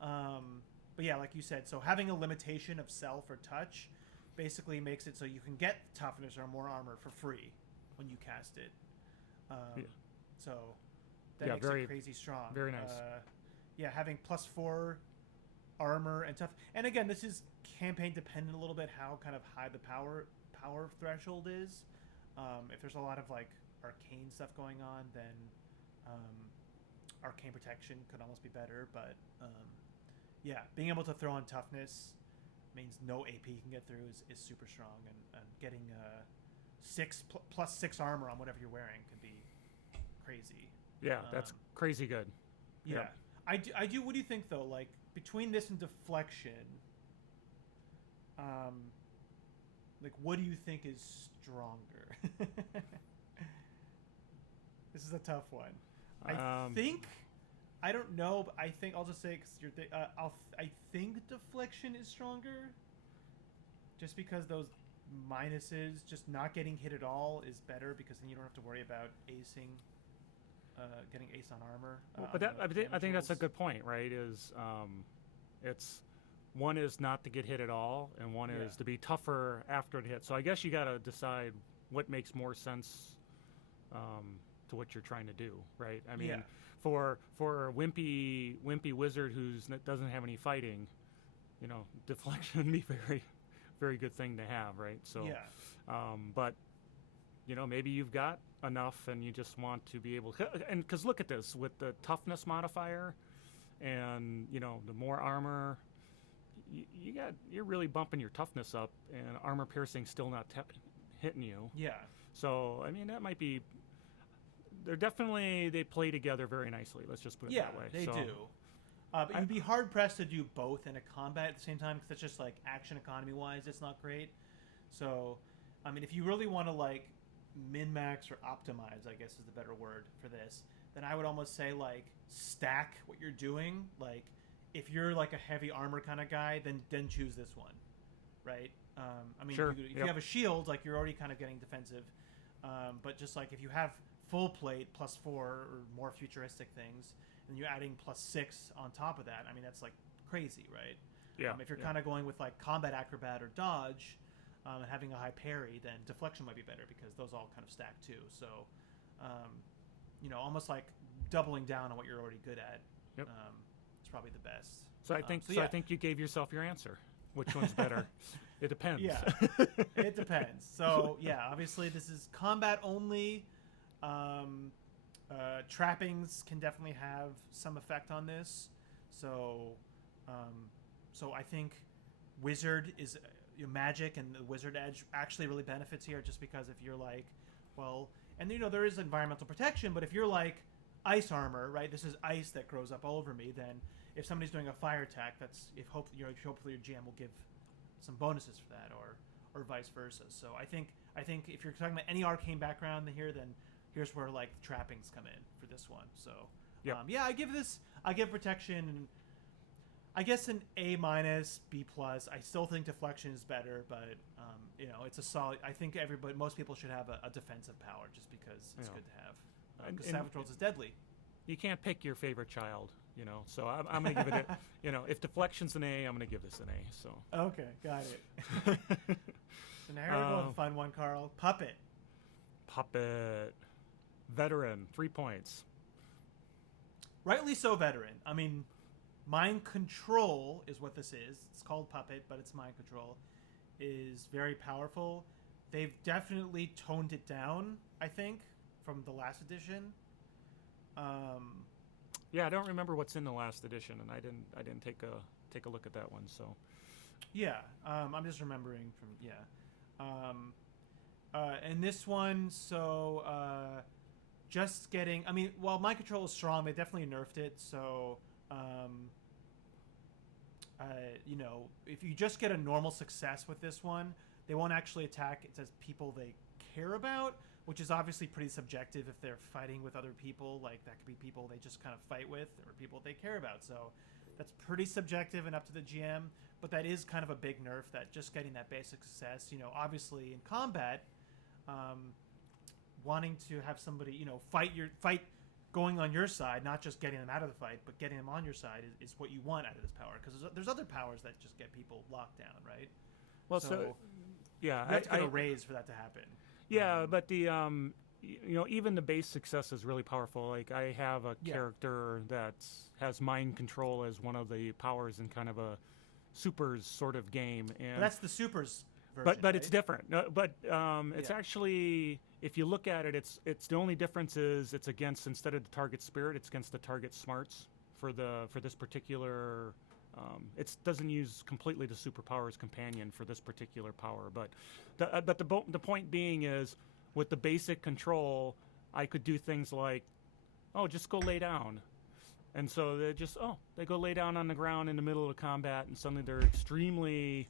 But yeah, like you said, so having a limitation of self or touch basically makes it so you can get toughness or more armor for free when you cast it. So that makes it crazy strong. Very nice. Having +4 armor and tough. And again, this is campaign dependent a little bit how kind of high the power threshold is. If there's a lot of like arcane stuff going on, then arcane protection could almost be better. But being able to throw on toughness means no AP you can get through is super strong, and getting +6 armor on whatever you're wearing can be crazy. Yeah, that's crazy good. Yeah. I do. What do you think though? Like between this and deflection, like what do you think is stronger? This is a tough one. I don't know, but I think I'll just say I think deflection is stronger. Just because those minuses, just not getting hit at all is better, because then you don't have to worry about acing. Getting ace on armor. I think that's a good point, right? It's one is not to get hit at all, and one is to be tougher after the hit. So I guess you got to decide what makes more sense to what you're trying to do, right? I mean, for a wimpy wizard who doesn't have any fighting, deflection would be very, very good thing to have, right? So, but maybe you've got enough and you just want to be able to, and because look at this with the toughness modifier and the more armor you're really bumping your toughness up, and armor piercing still not hitting you. So I mean that might be, they play together very nicely, let's just put it that way. They do. But you'd be hard pressed to do both in a combat at the same time, because it's just like action economy wise it's not great. So I mean, if you really want to like min-max or optimize, I guess is the better word for this, then I would almost say like stack what you're doing. Like if you're like a heavy armor kind of guy, then choose this one. right? I mean, Sure. if you have a shield, like you're already kind of getting defensive. But just like if you have full plate +4 or more futuristic things, and you're adding +6 on top of that, I mean that's like crazy, right? Yeah. If you're kind of going with like combat acrobat or dodge, and having a high parry, then deflection might be better because those all kind of stack too. So, almost like doubling down on what you're already good at. Yep. Is probably the best. So I think yeah. I think you gave yourself your answer. Which one's better? It depends. Yeah, it depends. So yeah, obviously this is combat only. Trappings can definitely have some effect on this. So, so I think wizard is magic, and the wizard edge actually really benefits here, just because if you're like, well, and there is environmental protection, but if you're like ice armor, right? This is ice that grows up all over me. Then if somebody's doing a fire attack, hopefully your GM will give some bonuses for that, or vice versa. So I think if you're talking about any arcane background here, then here's where like the trappings come in for this one. So Yep. I give protection, I guess an A-, B+. I still think deflection is better, but it's a solid. I think most people should have a defensive power, just because it's good to have. Because Savage Worlds is deadly. You can't pick your favorite child, So I'm going to give it if deflection's an A, I'm going to give this an A. So okay, got it. So now we're going fun one, Carl. Puppet. Veteran, 3 points. Rightly so, veteran. I mean, mind control is what this is. It's called Puppet, but it's mind control. Is very powerful. They've definitely toned it down, I think, from the last edition. Yeah, I don't remember what's in the last edition, and I didn't take a look at that one. So yeah, I'm just remembering from and this one, so just getting. I mean, while mind control is strong, they definitely nerfed it. So if you just get a normal success with this one, they won't actually attack. It says people they care about, which is obviously pretty subjective. If they're fighting with other people, like that could be people they just kind of fight with, or people they care about. So that's pretty subjective and up to the GM. But that is kind of a big nerf, that just getting that basic success. Obviously in combat, wanting to have somebody fight going on your side, not just getting them out of the fight, but getting them on your side is what you want out of this power. Because there's other powers that just get people locked down, right? Well, so yeah, you have to get a raise for that to happen. Yeah, but the even the base success is really powerful. Like I have a character that has mind control as one of the powers in kind of a supers sort of game, and but that's the supers version, but right? it's different. It's actually, if you look at it, it's the only difference is it's against, instead of the target spirit, it's against the target smarts for this particular. It doesn't use completely the superpowers companion for this particular power, but the point being is, with the basic control, I could do things like, just go lay down, and so they go lay down on the ground in the middle of combat, and suddenly they're extremely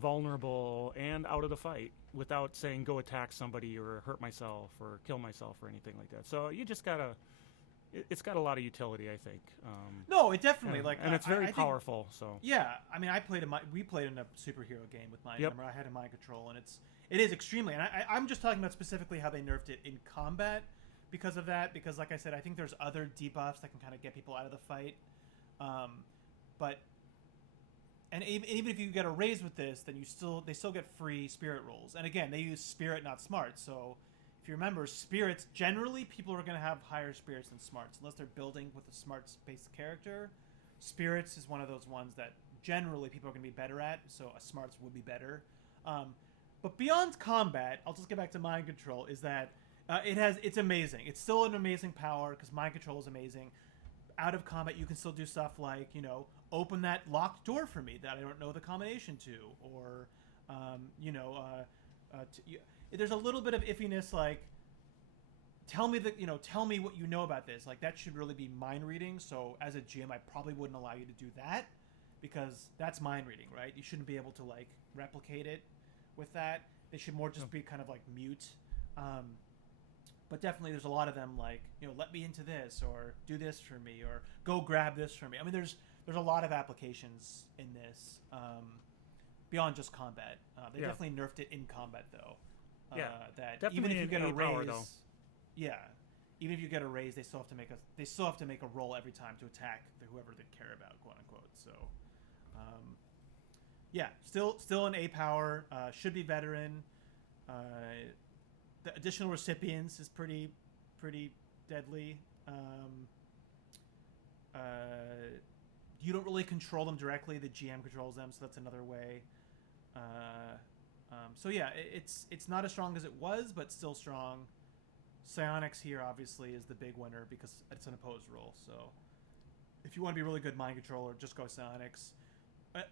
vulnerable and out of the fight without saying go attack somebody or hurt myself or kill myself or anything like that. So you just gotta. It's got a lot of utility, I think. No, it definitely and it's very I powerful. Think, yeah, I mean, we played in a superhero game with mine. Yep. Remember, I had a mind control, and it is extremely. And I'm just talking about specifically how they nerfed it in combat because of that. Because, like I said, I think there's other debuffs that can kind of get people out of the fight. And even if you get a raise with this, then they still get free spirit rolls. And again, they use spirit, not smart. So if you remember, spirits, generally people are going to have higher spirits than smarts, unless they're building with a smarts-based character. Spirits is one of those ones that generally people are going to be better at, so a smarts would be better. But beyond combat, I'll just get back to mind control, is that it's amazing. It's still an amazing power, because mind control is amazing. Out of combat, you can still do stuff like, open that locked door for me that I don't know the combination to, or, there's a little bit of iffiness, like tell me what you know about this. Like that should really be mind reading. So as a GM, I probably wouldn't allow you to do that, because that's mind reading, right? You shouldn't be able to like replicate it with that. They should more just be kind of like mute. But definitely there's a lot of them like, let me into this, or do this for me, or go grab this for me. I mean, there's a lot of applications in this. beyond just combat. They Yeah. definitely nerfed it in combat though. Yeah, that definitely even if you an get a A power, raise, though. yeah, even if you get a raise, they still have to make a roll every time to attack whoever they care about, quote unquote. So, yeah, still an A power. Should be veteran. The additional recipients is pretty deadly. You don't really control them directly. The GM controls them, so that's another way. So yeah, it's not as strong as it was, but still strong. Psionics here obviously is the big winner because it's an opposed roll. So if you want to be a really good mind controller, just go Psionics.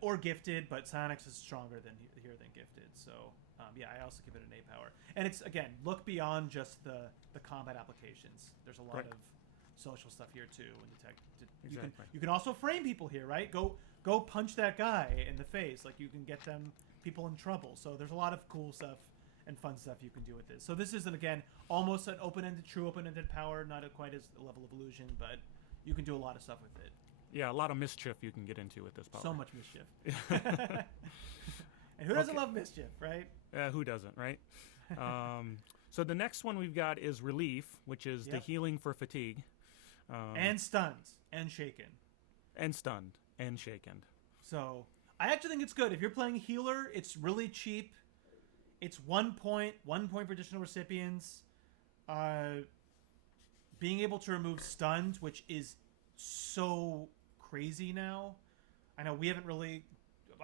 Or Gifted, but Psionics is stronger than Gifted. So yeah, I also give it an A power. And it's, again, look beyond just the combat applications. There's a lot of social stuff here too. Exactly. You can also frame people here, right? Go punch that guy in the face. Like, you can get people in trouble. So there's a lot of cool stuff and fun stuff you can do with this. So this isn't, again, almost an true open-ended power, not quite as a level of illusion, but you can do a lot of stuff with it. Yeah, a lot of mischief you can get into with this power. So much mischief. And who doesn't love mischief, right? Who doesn't, right? So the next one we've got is Relief, which is the healing for fatigue. And stunned and shaken. And stunned and shaken. So I actually think it's good. If you're playing healer, it's really cheap. It's 1 point for additional recipients. Being able to remove stunned, which is so crazy now. I know I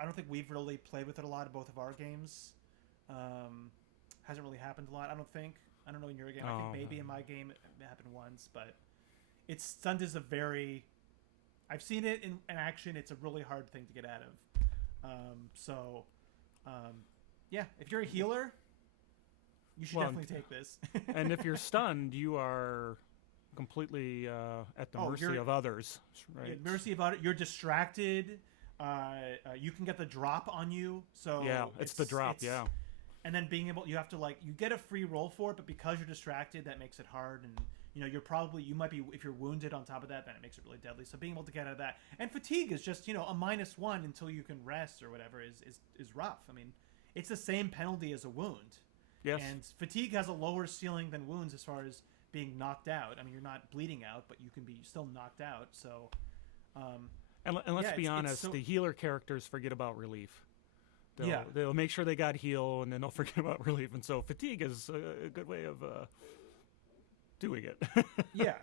don't think we've really played with it a lot in both of our games. Hasn't really happened a lot, I don't think. I don't know in your game. I think maybe in my game it happened once, but stunned is I've seen it in action. It's a really hard thing to get out of. Yeah, if you're a healer, you should definitely take this. And if you're stunned, you are completely at the mercy of others, right? At mercy of others. You're distracted. You can get the drop on you. So yeah, it's the drop. Yeah. And then you have to you get a free roll for it, but because you're distracted, that makes it hard. And you might be, if you're wounded on top of that, then it makes it really deadly. So being able to get out of that, and fatigue is just a -1 until you can rest or whatever is rough. I mean, it's the same penalty as a wound. Yes. And fatigue has a lower ceiling than wounds as far as being knocked out. I mean, you're not bleeding out, but you can be still knocked out. So. And let's be honest, the healer characters forget about relief. Yeah. They'll make sure they got heal, and then they'll forget about relief. And so fatigue is a good way of doing it. Yeah.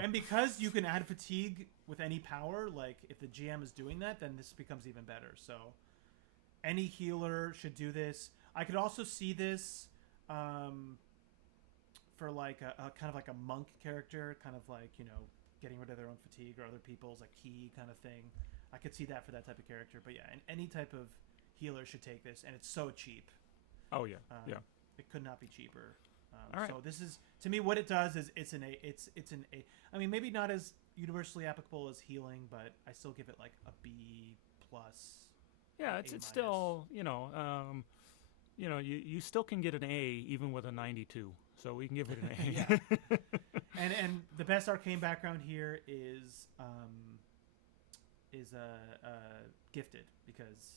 And because you can add fatigue with any power, like if the GM is doing that, then this becomes even better. So any healer should do this. I could also see this for like a kind of like a monk character, kind of like, getting rid of their own fatigue or other people's, like key kind of thing. I could see that for that type of character. But yeah, and any type of healer should take this, and it's so cheap. Oh yeah, yeah. It could not be cheaper. All right. So this is, to me, what it does is it's an A. I mean, maybe not as universally applicable as healing, but I still give it like a B plus. Yeah, it's still you still can get an A even with a 92, so we can give it an A. Yeah. And the best arcane background here is Gifted, because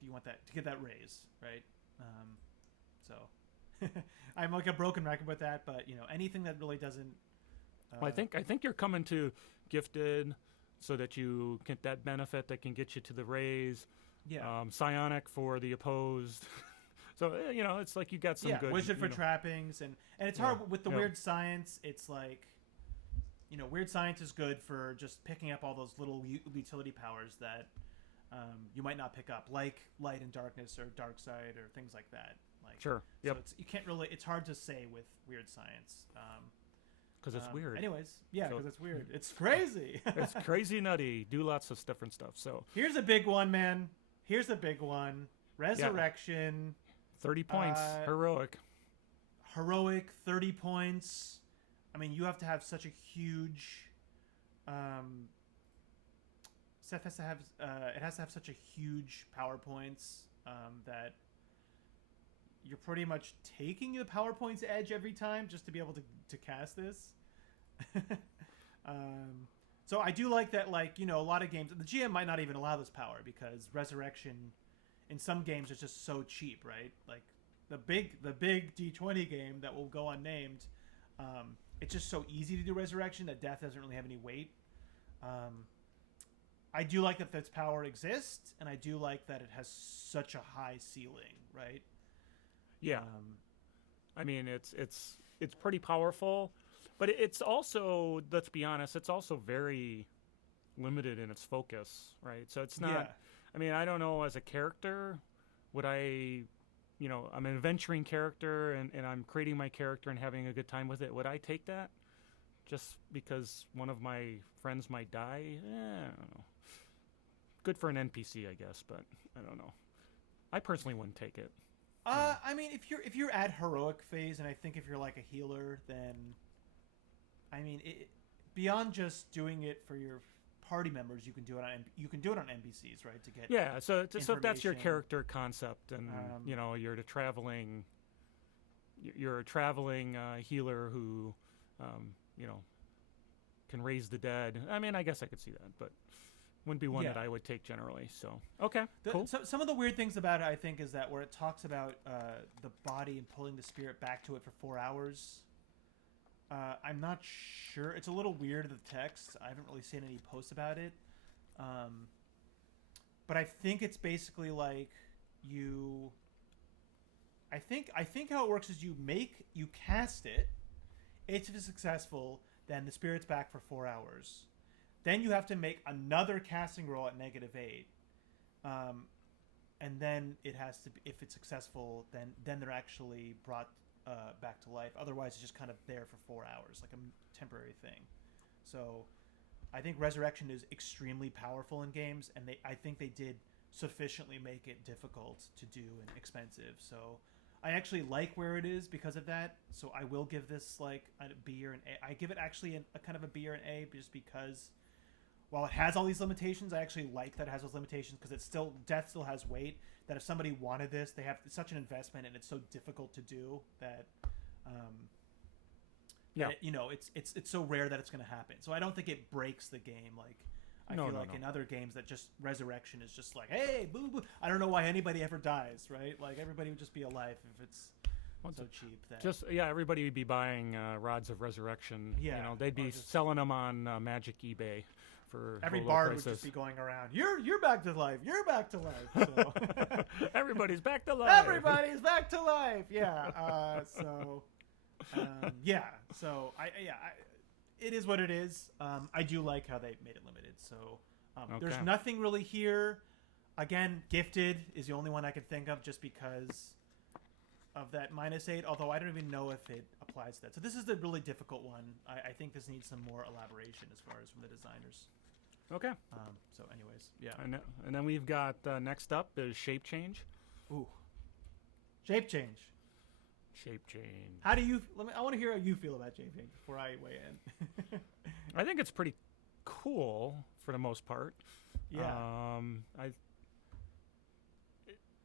you want that to get that raise, right? So I'm like a broken record with that, but anything that really doesn't. Well, I think you're coming to Gifted so that you get that benefit that can get you to the raise. Yeah. Psionic for the opposed. So it's like you got some good. Wizard for trappings, and it's hard with the weird science. It's like, weird science is good for just picking up all those little utility powers that you might not pick up, like light and darkness or dark side or things like that. Like, sure. Yep. So you can't really. It's hard to say with weird science. Because it's weird. Anyways, yeah, because it's weird. It's crazy. It's crazy nutty. Do lots of different stuff. So here's a big one, man. Here's a big one. Resurrection. 30 points. Heroic. 30 points. I mean, you have to have such a huge. Seth has to have. It has to have such a huge power points that you're pretty much taking the power points edge every time just to be able to cast this. So I do like that. Like, a lot of games, the GM might not even allow this power because resurrection in some games it's just so cheap, right? Like the big D20 game that will go unnamed. It's just so easy to do resurrection that death doesn't really have any weight. I do like that its power exists, and I do like that it has such a high ceiling, right? Yeah. I mean, it's pretty powerful, but it's also, let's be honest, it's also very limited in its focus, right? So it's not. Yeah. I mean, I don't know, as a character, would I, I'm an adventuring character and I'm creating my character and having a good time with it. Would I take that just because one of my friends might die? I don't know. Good for an NPC, I guess, but I don't know. I personally wouldn't take it. I mean, if you're at heroic phase, and I think if you're like a healer, then, I mean, beyond just doing it for your party members, you can do it on NPCs, right? To get so if that's your information. character concept, and you're a traveling healer who, can raise the dead. I mean, I guess I could see that, but wouldn't be one that I would take generally. So okay, cool. So, some of the weird things about it, I think, is that where it talks about the body and pulling the spirit back to it for 4 hours. I'm not sure. It's a little weird, the text. I haven't really seen any posts about it. But I think it's basically like you... I think how it works is you cast it. If it's successful, then the spirit's back for 4 hours. Then you have to make another casting roll at -8. And then it has to be, if it's successful, then they're actually brought back to life. Otherwise, it's just kind of there for 4 hours, like a temporary thing. So I think resurrection is extremely powerful in games, and I think they did sufficiently make it difficult to do and expensive. So I actually like where it is because of that. So I will give this like a B or an A. I give it actually a kind of a B or an A just because while it has all these limitations, I actually like that it has those limitations because death still has weight. That if somebody wanted this, they have such an investment, and it's so difficult to do that. It's so rare that it's going to happen. So I don't think it breaks the game. Like I feel like in other games that just resurrection is just like, hey, boo boo. I don't know why anybody ever dies, right? Like everybody would just be alive if it's so cheap. That Everybody would be buying rods of resurrection. Yeah, they'd be selling them on Magic eBay. Every bard would just be going around. You're back to life. You're back to life. So. Everybody's back to life. Everybody's back to life. Yeah. So it is what it is. I do like how they made it limited. So there's nothing really here. Again, gifted is the only one I could think of just because of that -8. Although I don't even know if it applies to that. So this is the really difficult one. I think this needs some more elaboration as far as from the designers. Okay. So, anyways, yeah. And then we've got next up is shape change. Ooh. Shape change. Shape change. How do you? I want to hear how you feel about shape change before I weigh in. I think it's pretty cool for the most part. Yeah.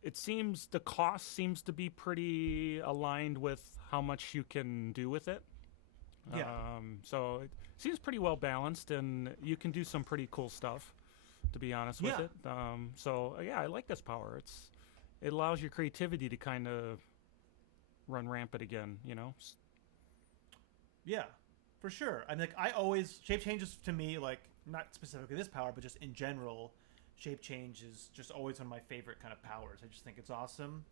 It seems the cost seems to be pretty aligned with how much you can do with it. Yeah. So it seems pretty well balanced, and you can do some pretty cool stuff, to be honest with it. I like this power. It allows your creativity to kind of run rampant again, Yeah, for sure. I mean, like shape changes to me, like not specifically this power, but just in general, shape change is just always one of my favorite kind of powers. I just think it's awesome.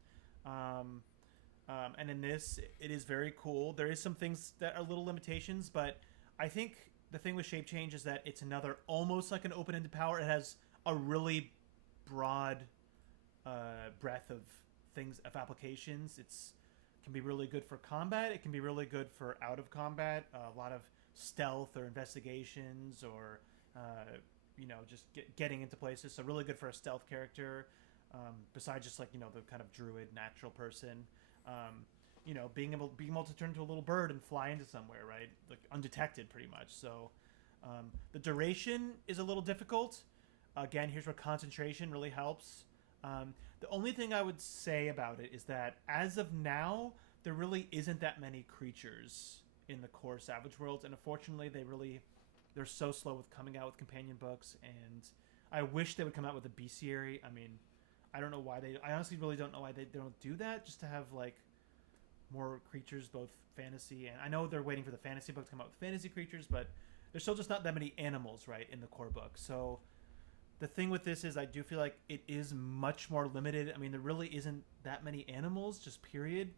And in this, it is very cool. There is some things that are little limitations, but I think the thing with shape change is that it's another almost like an open-ended power. It has a really broad breadth of things, of applications. Can be really good for combat. It can be really good for out of combat. A lot of stealth or investigations, or just getting into places. So really good for a stealth character. Besides just like the kind of druid natural person. Being able to turn into a little bird and fly into somewhere, right? Like undetected, pretty much. So the duration is a little difficult. Again, here's where concentration really helps. The only thing I would say about it is that as of now, there really isn't that many creatures in the core Savage Worlds, and unfortunately, they're so slow with coming out with companion books. And I wish they would come out with a bestiary. I mean, I don't know why I honestly really don't know why they don't do that, just to have like more creatures, both fantasy and I know they're waiting for the fantasy book to come out with fantasy creatures, but there's still just not that many animals, right, in the core book. So the thing with this is I do feel like it is much more limited. I mean, there really isn't that many animals, just period,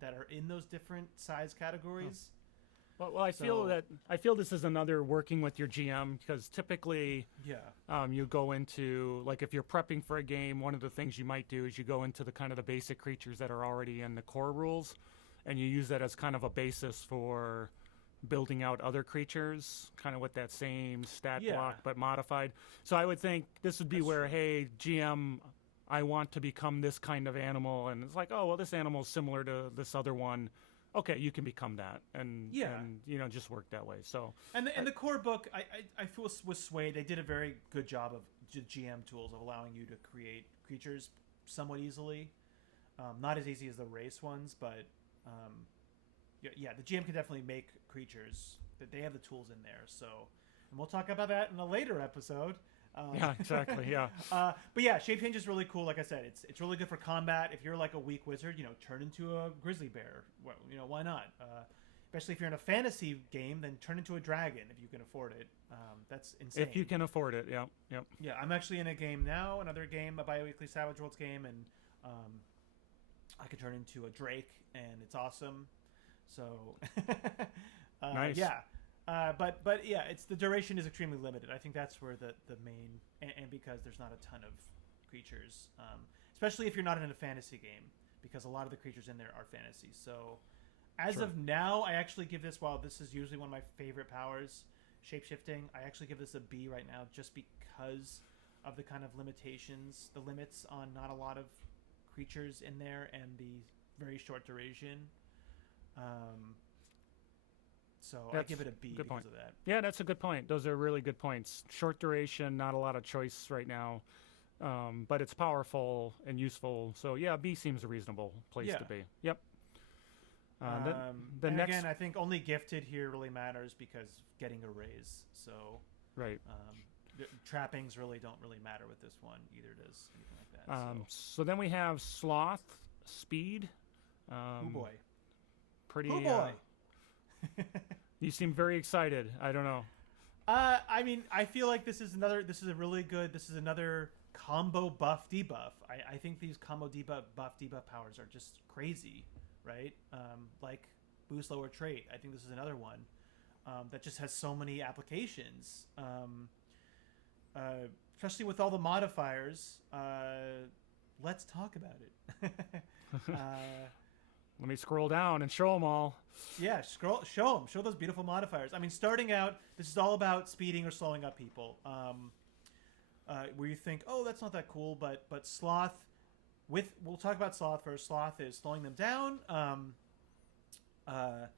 that are in those different size categories. Well, I feel this is another working with your GM, because typically, you go into, like, if you're prepping for a game, one of the things you might do is you go into the kind of the basic creatures that are already in the core rules, and you use that as kind of a basis for building out other creatures, kind of with that same stat block but modified. So I would think this would be hey, GM, I want to become this kind of animal, and it's like, oh, well, this animal is similar to this other one. Okay, you can become that, and just work that way. So, and the core book, I feel with SWADE, they did a very good job of GM tools of allowing you to create creatures somewhat easily, not as easy as the race ones, but the GM can definitely make creatures. That they have the tools in there. So, and we'll talk about that in a later episode. Yeah, exactly. Yeah. But yeah, shape change is really cool. Like I said, it's really good for combat. If you're like a weak wizard, turn into a grizzly bear. Well, why not? Especially if you're in a fantasy game, then turn into a dragon if you can afford it. That's insane. If you can afford it, yeah. Yeah, I'm actually in a game now, another game, a bi-weekly Savage Worlds game, and I can turn into a drake, and it's awesome. So, nice. Yeah. But yeah, it's the duration is extremely limited. I think that's where the main and because there's not a ton of creatures, especially if you're not in a fantasy game, because a lot of the creatures in there are fantasy. So as of now, I actually give this, while this is usually one of my favorite powers, shapeshifting, I actually give this a B right now, just because of the kind of limitations, the limits on not a lot of creatures in there and the very short duration. So I give it a B because of that. Yeah, that's a good point. Those are really good points. Short duration, not a lot of choice right now, but it's powerful and useful. So yeah, B seems a reasonable place to be. Yep. Again, I think only gifted here really matters because getting a raise. So right. Trappings really don't really matter with this one. Either does anything like that. So then we have sloth speed. Oh boy. Pretty. Oh boy. You seem very excited. I don't know. I mean, I feel like this is another combo buff debuff. I think these combo buff debuff powers are just crazy, right? Like boost lower trait. I think this is another one that just has so many applications. Especially with all the modifiers. Let's talk about it. Let me scroll down and show them all. Yeah, show them. Show those beautiful modifiers. I mean, starting out, this is all about speeding or slowing up people. Where you think, oh, that's not that cool, but sloth. We'll talk about sloth first. Sloth is slowing them down. I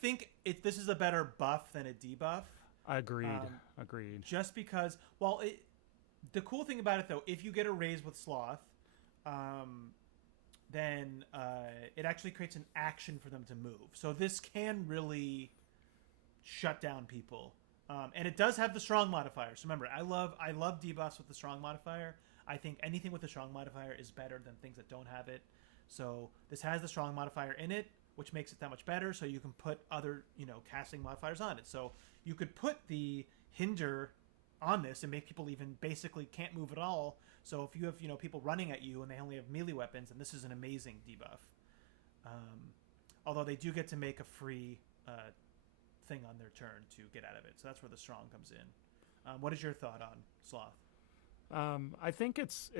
think this is a better buff than a debuff. Agreed. Just because, the cool thing about it though, if you get a raise with sloth, then it actually creates an action for them to move. So this can really shut down people. And it does have the strong modifier. So remember, I love debuffs with the strong modifier. I think anything with the strong modifier is better than things that don't have it. So this has the strong modifier in it, which makes it that much better. So you can put other, casting modifiers on it. So you could put the hinder on this and make people even basically can't move at all. So if you have people running at you and they only have melee weapons, and this is an amazing debuff. Although they do get to make a free thing on their turn to get out of it. So that's where the strong comes in. What is your thought on sloth? I think it's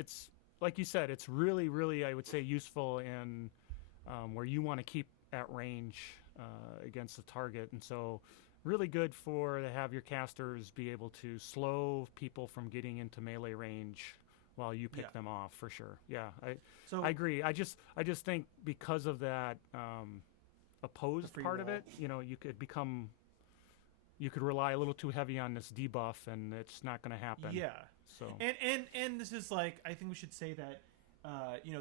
like you said, it's really, really, I would say, useful in where you want to keep at range against the target, and so really good to have your casters be able to slow people from getting into melee range while you pick them off, for sure. Yeah, I agree. I just think because of that opposed part of it, you could rely a little too heavy on this debuff, and it's not going to happen. Yeah. So and this is like, I think we should say that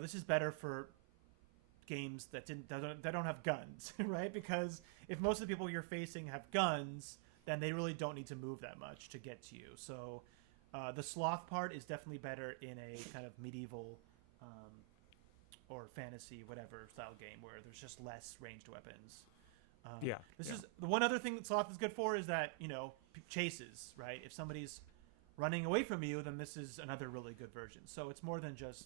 this is better for games that don't have guns, right? Because if most of the people you're facing have guns, then they really don't need to move that much to get to you. So The sloth part is definitely better in a kind of medieval or fantasy, whatever style game where there's just less ranged weapons. This is the one other thing that sloth is good for is that chases, right? If somebody's running away from you, then this is another really good version. So it's more than just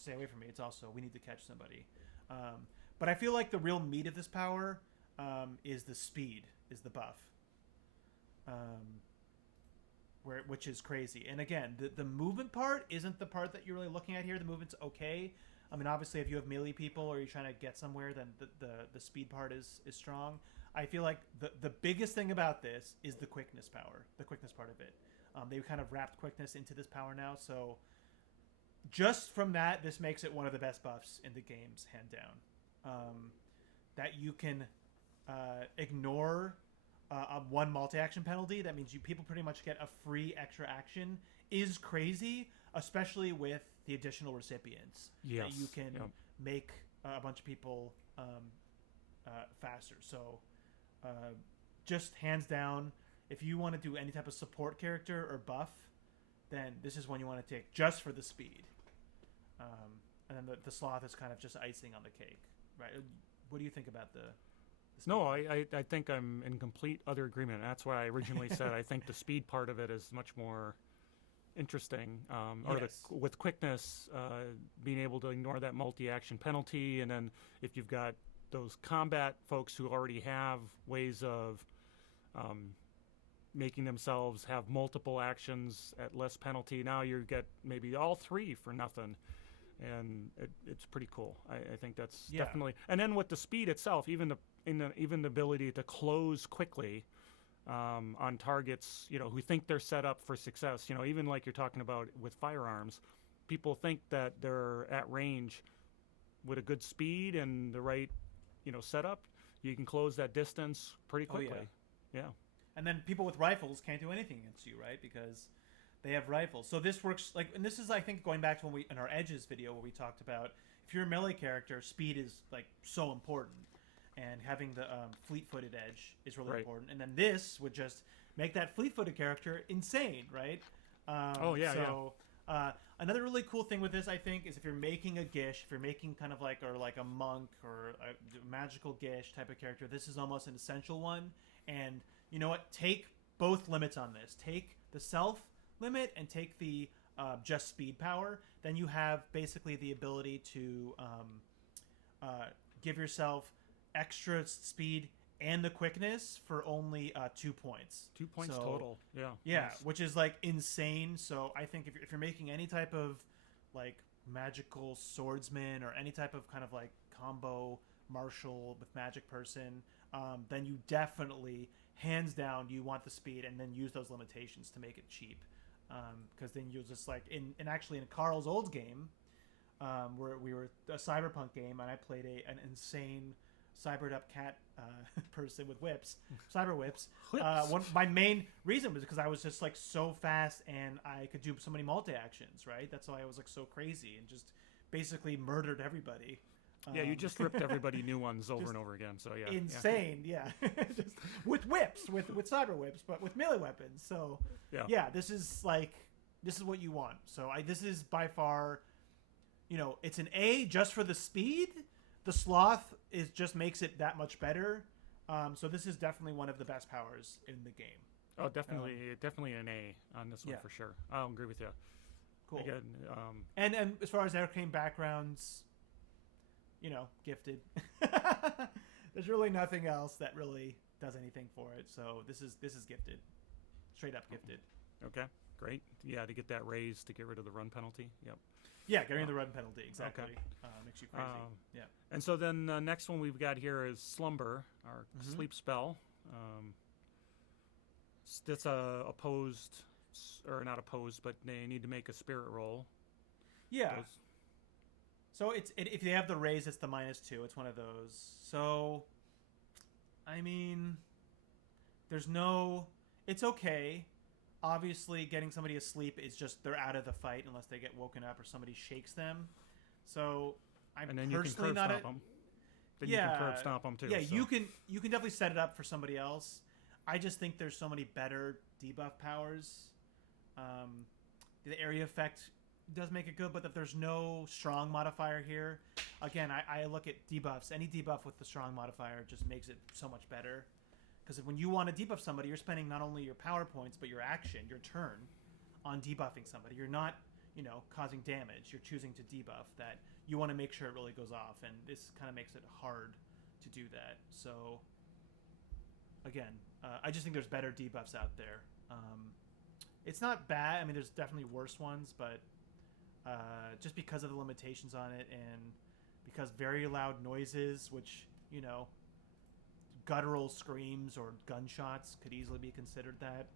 stay away from me. It's also we need to catch somebody. But I feel like the real meat of this power is the speed, is the buff, which is crazy. And again, the movement part isn't the part that you're really looking at here. The movement's okay. I mean, obviously, if you have melee people or you're trying to get somewhere, then the speed part is strong. I feel like the biggest thing about this is the quickness power, the quickness part of it. They've kind of wrapped quickness into this power now, so just from that, this makes it one of the best buffs in the games, hand down. That you can ignore a one multi-action penalty. That means people pretty much get a free extra action is crazy, especially with the additional recipients. Yes. That you can make a bunch of people faster. So just hands down, if you want to do any type of support character or buff, then this is one you want to take just for the speed. And then the sloth is kind of just icing on the cake, right? What do you think about the speed? No, I think I'm in complete utter agreement. That's why I originally said I think the speed part of it is much more interesting. With quickness, being able to ignore that multi-action penalty, and then if you've got those combat folks who already have ways of making themselves have multiple actions at less penalty, now you get maybe all three for nothing. And it's pretty cool. I think that's definitely. And then with the speed itself, even the ability to close quickly on targets, who think they're set up for success. Even like you're talking about with firearms, people think that they're at range with a good speed and the right, setup. You can close that distance pretty quickly. Oh, yeah. And then people with rifles can't do anything against you, right? Because they have rifles. So this works and this is, I think, going back to when in our Edges video where we talked about if you're a melee character, speed is so important, and having the fleet-footed edge is really important. And then this would just make that fleet-footed character insane, right? Another really cool thing with this, I think, is if you're making a Gish, if you're making kind of like a monk or a magical Gish type of character, this is almost an essential one. And you know what? Take both limits on this. Take the self limit and take the just speed power. Then you have basically the ability to give yourself extra speed and the quickness for only 2 points. 2 points total. Yeah. Yeah, nice. Which is insane. So I think if you're making any type of magical swordsman or any type of kind of combo martial with magic person, then you definitely, hands down, you want the speed and then use those limitations to make it cheap. Because then you'll just actually in Carl's old game, where we were a cyberpunk game and I played an insane cybered up cat person with cyber whips. My main reason was because I was just so fast and I could do so many multi actions, right? That's why I was so crazy and just basically murdered everybody. You just ripped everybody new ones over and over again. So yeah, insane. Yeah, just with whips, with cyber whips, but with melee weapons. So this is what you want. So this is by far, it's an A just for the speed. The sloth just makes it that much better. So this is definitely one of the best powers in the game. Oh, definitely an A on this one for sure. I'll agree with you. Cool. Again, and as far as arcane backgrounds, gifted. There's really nothing else that really does anything for it. So this is gifted, straight up gifted. Okay, great. Yeah, to get that raise to get rid of the run penalty. Yep. Yeah, getting rid of the run penalty exactly. Okay. Makes you crazy. Yeah. And so then the next one we've got here is Slumber, our sleep spell. That's opposed, or not opposed, but they need to make a spirit roll. Yeah. So if they have the raise, it's the -2. It's one of those. So, I mean, it's okay. Obviously, getting somebody asleep is just they're out of the fight unless they get woken up or somebody shakes them. So I'm and then personally you can not curb stomp them. Then you can curb stomp them too. Yeah, so. you can definitely set it up for somebody else. I just think there's so many better debuff powers The area effect does make it good, but that there's no strong modifier here. Again, I look at debuffs. Any debuff with the strong modifier just makes it so much better. Because when you want to debuff somebody, you're spending not only your power points, but your action, your turn, on debuffing somebody. You're not, causing damage. You're choosing to debuff that. You want to make sure it really goes off, and this kind of makes it hard to do that. So, again, I just think there's better debuffs out there. It's not bad. I mean, there's definitely worse ones, but just because of the limitations on it, and because very loud noises, which, guttural screams or gunshots could easily be considered that.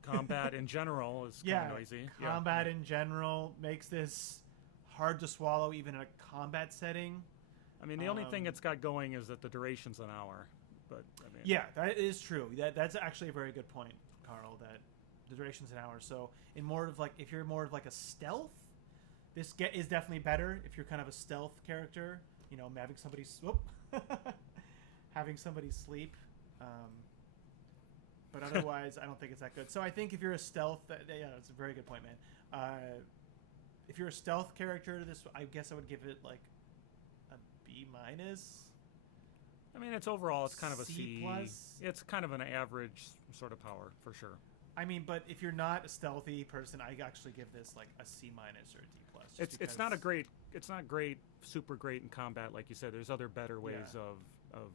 Combat in general is kind of noisy. Combat in general makes this hard to swallow even in a combat setting. I mean, the only thing it's got going is that the duration's an hour. But I mean, yeah, that is true. That's actually a very good point, Carl, that the duration's an hour. So in more of like, if you're more of like a stealth, this is definitely better. If you're kind of a stealth character, having somebody having somebody sleep. But otherwise, I don't think it's that good. So I think if you're a stealth, that's a very good point, man. If you're a stealth character, I guess I would give it like a B-. I mean, it's kind of a C+. C. It's kind of an average sort of power for sure. I mean, but if you're not a stealthy person, I actually give this like a C- or a D+. It's not great, super great in combat, like you said. There's other better ways of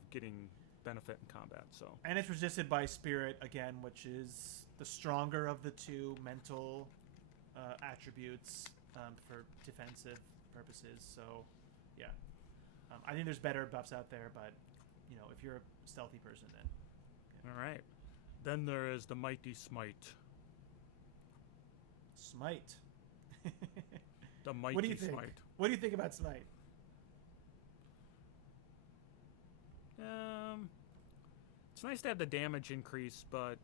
getting benefit in combat. So, and it's resisted by spirit again, which is the stronger of the two mental attributes for defensive purposes. So, yeah, I think there's better buffs out there, but if you're a stealthy person, then all right. Then there is the mighty smite. Smite. The mighty What do you think? smite. What do you think about smite? It's nice to have the damage increase, but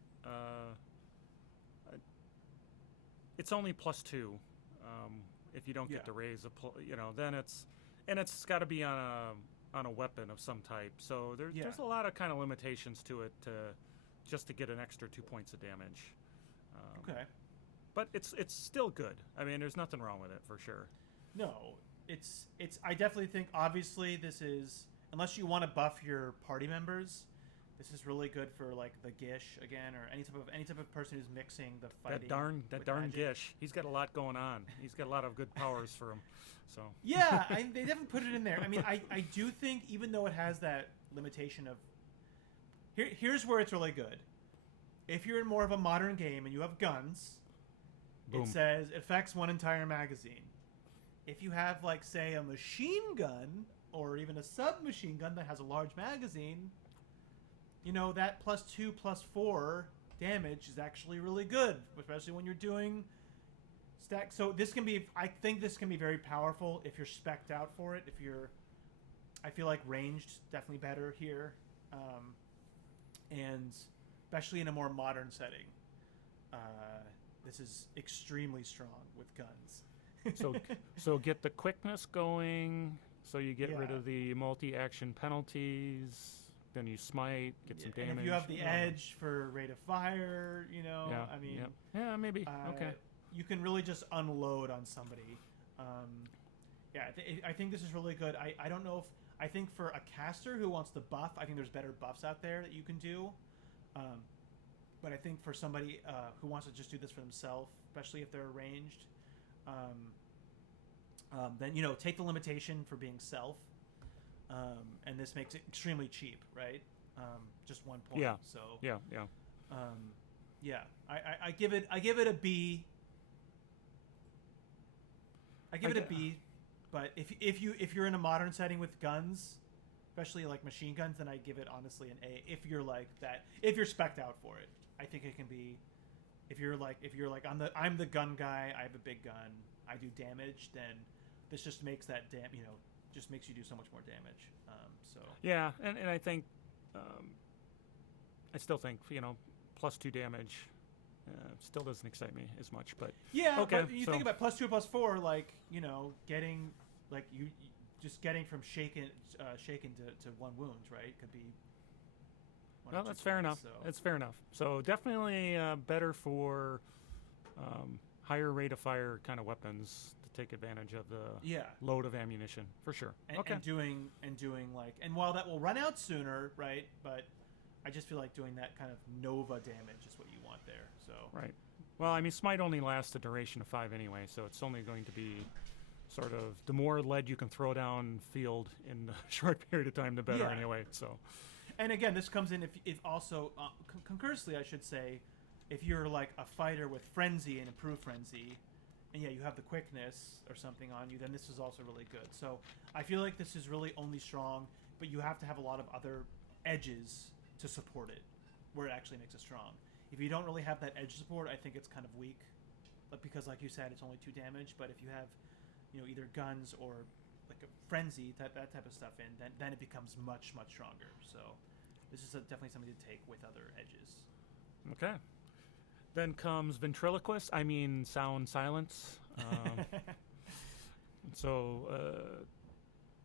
it's only +2. If you don't get to raise then it's got to be on a weapon of some type. So there's a lot of kind of limitations to it just to get an extra 2 points of damage. Okay. But it's still good. I mean, there's nothing wrong with it for sure. No, it's. I definitely think obviously this is, unless you want to buff your party members, this is really good for like the Gish again, or any type of person who's mixing the fighting. That darn magic. Gish. He's got a lot going on. He's got a lot of good powers for him. So yeah, they definitely put it in there. I mean, I do think even though it has that limitation of here's where it's really good. If you're in more of a modern game and you have guns, boom. It says affects one entire magazine. If you have like say a machine gun or even a submachine gun that has a large magazine, that +2/+4 damage is actually really good, especially when you're doing stack. So I think this can be very powerful if you're spec'd out for it. I feel like ranged definitely better here, and especially in a more modern setting, this is extremely strong with guns. So get the quickness going. So you get rid of the multi-action penalties. Then you smite, get some damage. And if you have the edge for rate of fire, I mean, yeah, maybe. Okay. You can really just unload on somebody. I think this is really good. I don't know if I think for a caster who wants to buff, I think there's better buffs out there that you can do. But I think for somebody who wants to just do this for themselves, especially if they're ranged, then take the limitation for being self. And this makes it extremely cheap, right? Just 1 point. Yeah. So yeah. I give it a B. I give it a B, but if you're in a modern setting with guns, especially like machine guns, then I give it honestly an A. If you're like that, if you're spec'd out for it, I think it can be. If you're like I'm the gun guy, I have a big gun, I do damage, then this just makes that just makes you do so much more damage. Yeah, and I think I still think +2 damage still doesn't excite me as much, but okay. But you think about +2/+4, like getting like you just getting from shaken to 1 wound, right? Could be. Well, that's fair enough. So. That's fair enough. So definitely better for higher rate of fire kind of weapons to take advantage of the Yeah. load of ammunition for sure. And, Okay. and doing like, and while that will run out sooner, right? But I just feel like doing that kind of Nova damage is what you want there. So Right. Well, I mean, Smite only lasts a duration of 5 anyway, so it's only going to be sort of the more lead you can throw down field in a short period of time, the better Yeah. anyway. So, and again, this comes in if also conversely, I should say, if you're like a fighter with frenzy and improved frenzy, and yeah, you have the quickness or something on you, then this is also really good. So I feel like this is really only strong, but you have to have a lot of other edges to support it, where it actually makes it strong. If you don't really have that edge support, I think it's kind of weak, but because like you said, it's only 2 damage. But if you have, either guns or like a frenzy, that type of stuff in, then it becomes much stronger. So this is definitely something to take with other edges. okay. Then comes ventriloquist. I mean, sound silence. So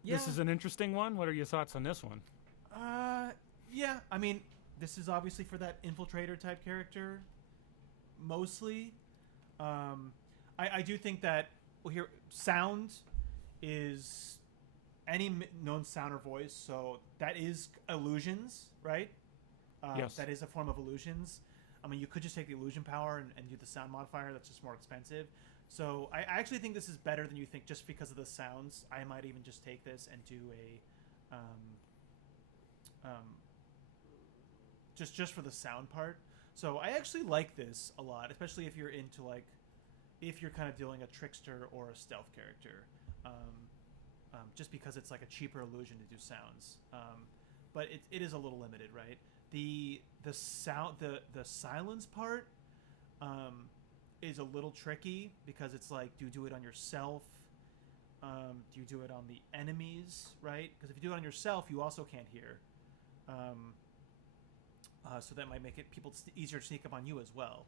this is an interesting one. What are your thoughts on this one? Yeah. I mean, this is obviously for that infiltrator type character, mostly. I do think that here sound is any known sound or voice, so that is illusions, right? Yes. That is a form of illusions. I mean, you could just take the illusion power and do the sound modifier. That's just more expensive. So I actually think this is better than you think, just because of the sounds. I might even just take this and do a just for the sound part. So I actually like this a lot, especially if you're into if you're kind of doing a trickster or a stealth character, just because it's like a cheaper illusion to do sounds. But it is a little limited, right? The sound the silence part is a little tricky, because it's like, do you do it on yourself? Do you do it on the enemies, right? Because if you do it on yourself, you also can't hear. So that might make it easier to sneak up on you as well.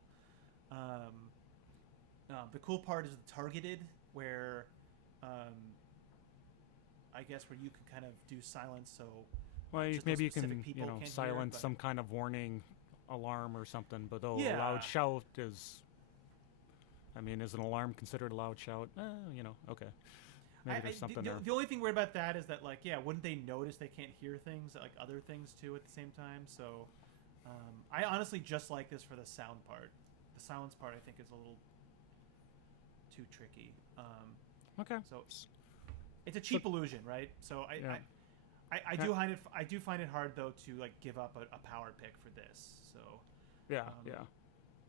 The cool part is the targeted, where I guess where you can kind of do silence. So Well, just maybe you those can, specific people can't hear, silence but- some kind of warning alarm or something. But though Yeah. a loud shout is, I mean, is an alarm considered a loud shout? Okay. Maybe there's something there. The only thing weird about that is that, like, yeah, wouldn't they notice they can't hear things, like other things too, at the same time? So I honestly just like this for the sound part. The silence part, I think, is a little too tricky. Okay. So it's a cheap illusion, right? So Yeah. I do find it hard, though, to like give up a power pick for this. So Yeah,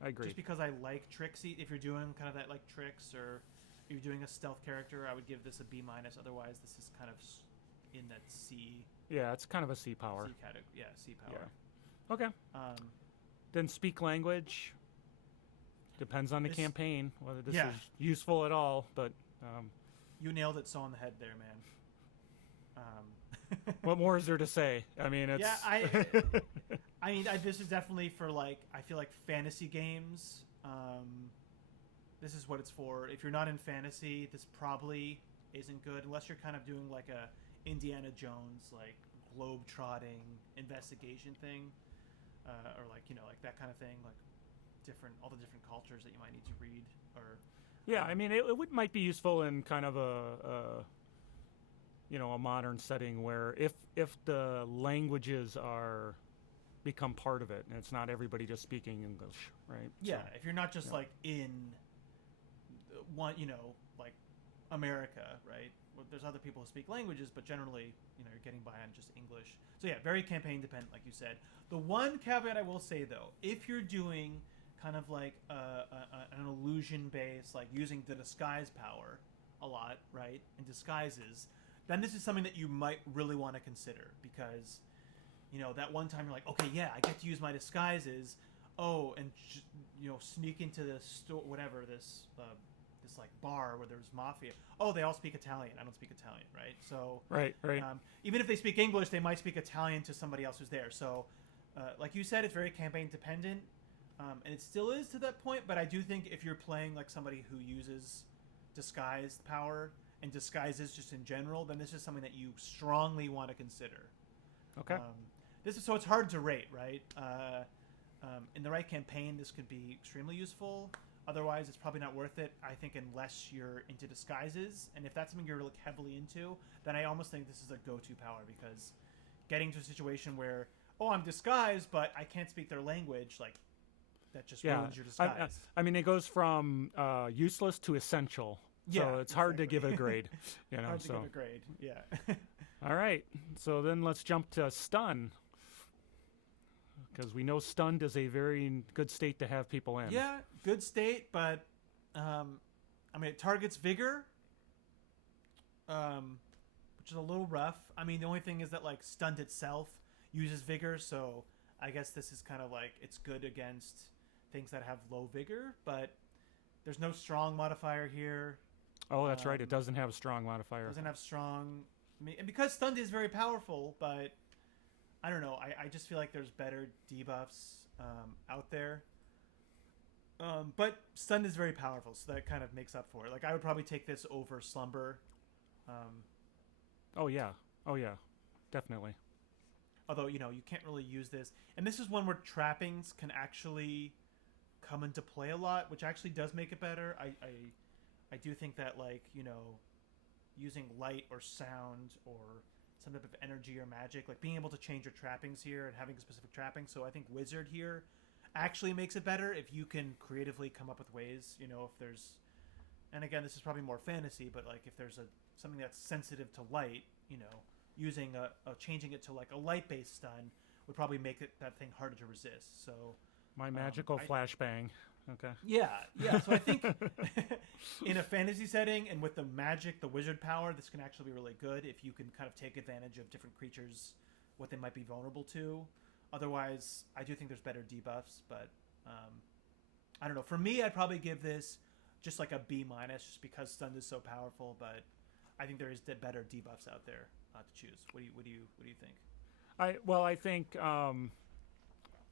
I agree. just because I like tricksy, if you're doing kind of that like tricks, or you're doing a stealth character, I would give this a B-. Otherwise, this is kind of in that C. Yeah, it's kind of a C power. C category. Yeah, C power. Yeah. Okay. Um, Then speak language. Depends on the This- campaign whether this Yeah. is useful at all. But you nailed it so on the head there, man. what more is there to say? I mean, it's Yeah, this is definitely for, like, I feel like fantasy games. This is what it's for. If you're not in fantasy, this probably isn't good, unless you're kind of doing like a Indiana Jones, like, globe-trotting investigation thing, or like, like that kind of thing, like all the different cultures that you might need to read, or yeah. I mean, it might be useful in kind of a modern setting where if the languages become part of it, and it's not everybody just speaking English, right? yeah, So, if you're not just yeah. like in one, like America, right? Well, there's other people who speak languages, but generally, you're getting by on just English. So yeah, very campaign dependent, like you said. The one caveat I will say, though, if you're doing kind of like an illusion base, like using the disguise power a lot, right, and disguises, then this is something that you might really want to consider, because that one time you're like, okay, yeah, I get to use my disguises, and sneak into this store, whatever, this like bar where there's mafia. Oh, they all speak Italian. I don't speak Italian, right? So Right. even if they speak English, they might speak Italian to somebody else who's there. So like you said, it's very campaign dependent, and it still is to that point. But I do think if you're playing like somebody who uses disguise power and disguises just in general, then this is something that you strongly want to consider. Okay. So it's hard to rate, right? In the right campaign, this could be extremely useful, Otherwise, it's probably not worth it, I think, unless you're into disguises. And if that's something you're like heavily into, then I almost think this is a go-to power, because getting to a situation where, oh, I'm disguised, but I can't speak their language, like, that just ruins your disguise. I mean, it goes from useless to essential. So it's hard to give a grade. You know, hard to give a grade, yeah. All right. So then let's jump to stun. Because we know stunned is a very good state to have people in. Yeah, good state, but I mean, it targets vigor, which is a little rough. I mean, the only thing is that like stunned itself uses vigor, so I guess this is kind of like it's good against things that have low vigor, but there's no strong modifier here. Oh, that's right. It doesn't have a strong modifier. Doesn't have strong, and because stunned is very powerful, but I don't know. I just feel like there's better debuffs out there. But stunned is very powerful, so that kind of makes up for it. Like, I would probably take this over slumber. Oh yeah, definitely. Although, you know, you can't really use this. And this is one where trappings can actually come into play a lot, which actually does make it better. I do think that, like, you know, using light or sound or some type of energy or magic, like being able to change your trappings here and having a specific trapping. So I think wizard here actually makes it better if you can creatively come up with ways, you know, if there's, and again, this is probably more fantasy, but like if there's something that's sensitive to light, you know, using changing it to like a light based stun would probably make that thing harder to resist. So my magical flashbang. Okay. Yeah. So I think in a fantasy setting and with the magic, the wizard power, this can actually be really good if you can kind of take advantage of different creatures, what they might be vulnerable to. Otherwise, I do think there's better debuffs, but I don't know. For me, I'd probably give this just like a B-, just because stun is so powerful. But I think there is better debuffs out there to choose. What do you think? I think.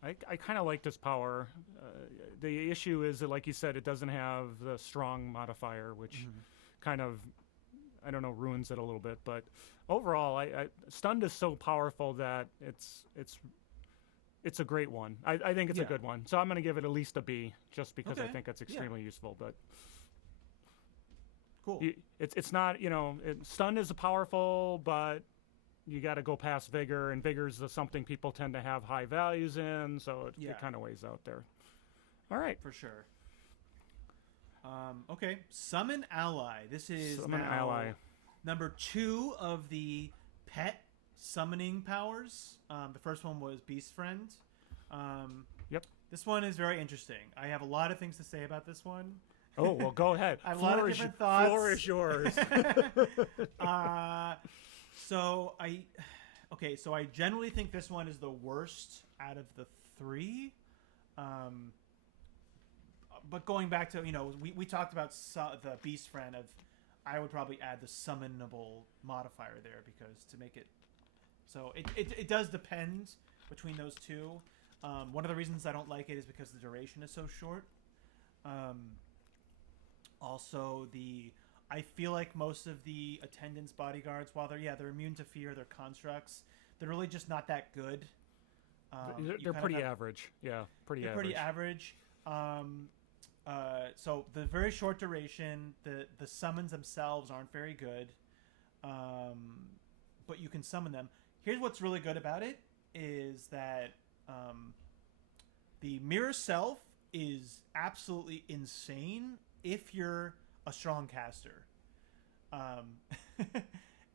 I kind of like this power. The issue is that, like you said, it doesn't have the strong modifier, which kind of, I don't know, ruins it a little bit. But overall, stunned is so powerful that it's a great one. I think it's a good one. So I'm going to give it at least a B, just because I think it's extremely useful. But cool. It's not, you know, stunned is powerful, but you got to go past vigor, and vigor is something people tend to have high values in, so it kind of weighs out there. All right. For sure. Okay, Summon Ally. This is Summon Ally. Number 2 of the pet summoning powers. The first one was Beast Friend. Yep. This one is very interesting. I have a lot of things to say about this one. Oh, well, go ahead. I have a lot of different thoughts. Floor is yours. So I generally think this one is the worst out of the 3. But going back to, you know, we talked about the Beast Friend I would probably add the summonable modifier there, because to make it, so it does depend between those two. One of the reasons I don't like it is because the duration is so short. Also, I feel like most of the attendants bodyguards, while they're immune to fear, they're constructs, they're really just not that good. They're pretty average. Yeah, pretty average. So the very short duration, the summons themselves aren't very good, but you can summon them. Here's what's really good about it is that the mirror self is absolutely insane if you're a strong caster.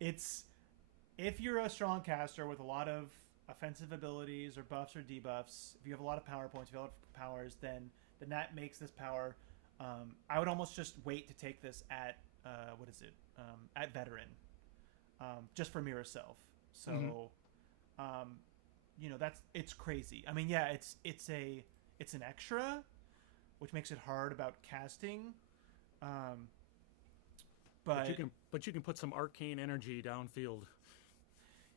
If you're a strong caster with a lot of offensive abilities or buffs or debuffs, if you have a lot of power points, if you have a lot of powers, then that makes this power. I would almost just wait to take this at at veteran, just for mirror self. So, you know, it's crazy. I mean, yeah, it's an extra, which makes it hard about casting. But you can put some arcane energy downfield.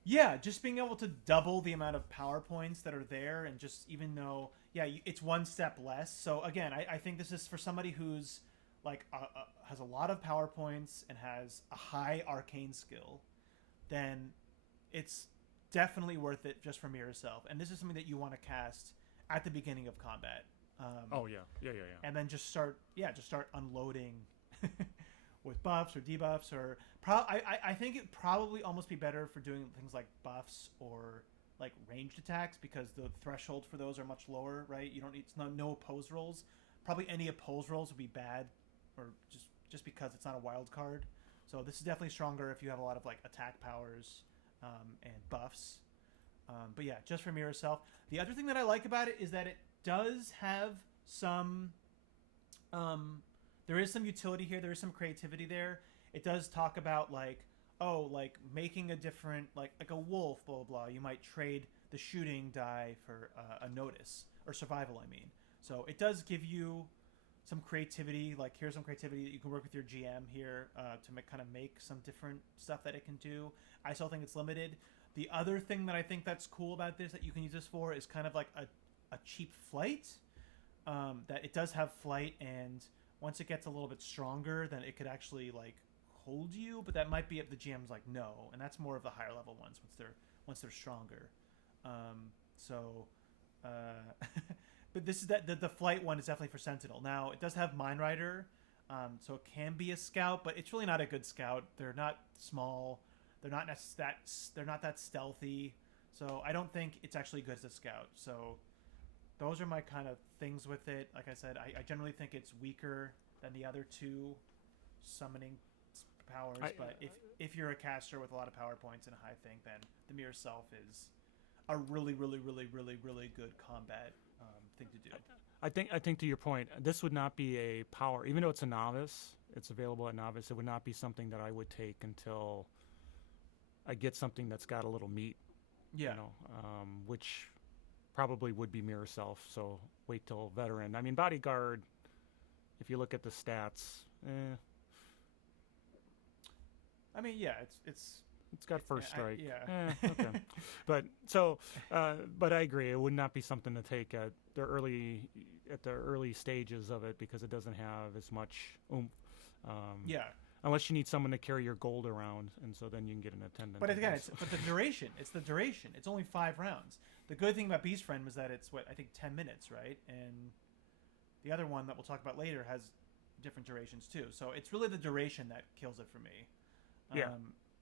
Yeah, just being able to double the amount of power points that are there, and just even though it's one step less. So again, I think this is for somebody who's like has a lot of power points and has a high arcane skill, then it's definitely worth it just for mirror self. And this is something that you want to cast at the beginning of combat. Oh yeah. And then just start unloading with buffs or debuffs or I think it probably almost be better for doing things like buffs or like ranged attacks because the threshold for those are much lower, right? You don't need no opposed rolls. Probably any opposed rolls would be bad, or just because it's not a wild card. So this is definitely stronger if you have a lot of like attack powers and buffs. But yeah, just for mirror self. The other thing that I like about it is that it does have some there is some utility here. There is some creativity there. It does talk about like making a different like a wolf, blah blah blah. You might trade the shooting die for a notice or survival. I mean, so it does give you some creativity. Like here's some creativity that you can work with your GM here to make some different stuff that it can do. I still think it's limited. The other thing that I think that's cool about this that you can use this for is kind of like a cheap flight. That it does have flight, and once it gets a little bit stronger, then it could actually like hold you. But that might be if the GM's like no, and that's more of the higher level ones once they're stronger. But this is the flight one is definitely for Sentinel. Now it does have Mind Rider, so it can be a scout, but it's really not a good scout. They're not small. They're not that stealthy. So I don't think it's actually good as a scout. So those are my kind of things with it. Like I said, I generally think it's weaker than the other two summoning powers. But if you're a caster with a lot of power points and a high thing, then the Mirror Self is a really, really, really, really, really good combat thing to do. I think to your point, this would not be a power, even though it's a novice, it's available at novice. It would not be something that I would take until I get something that's got a little meat. Yeah. You know, which probably would be Mirror Self. So wait till Veteran. I mean, Bodyguard. If you look at the stats, I mean, yeah, it's got first strike. Yeah. Okay. But I agree. It would not be something to take at the early stages of it because it doesn't have as much oomph. Yeah. Unless you need someone to carry your gold around, and so then you can get an attendant. But again, it's the duration. It's only 5 rounds. The good thing about Beast Friend was that it's 10 minutes, right? And the other one that we'll talk about later has different durations too. So it's really the duration that kills it for me. Yeah,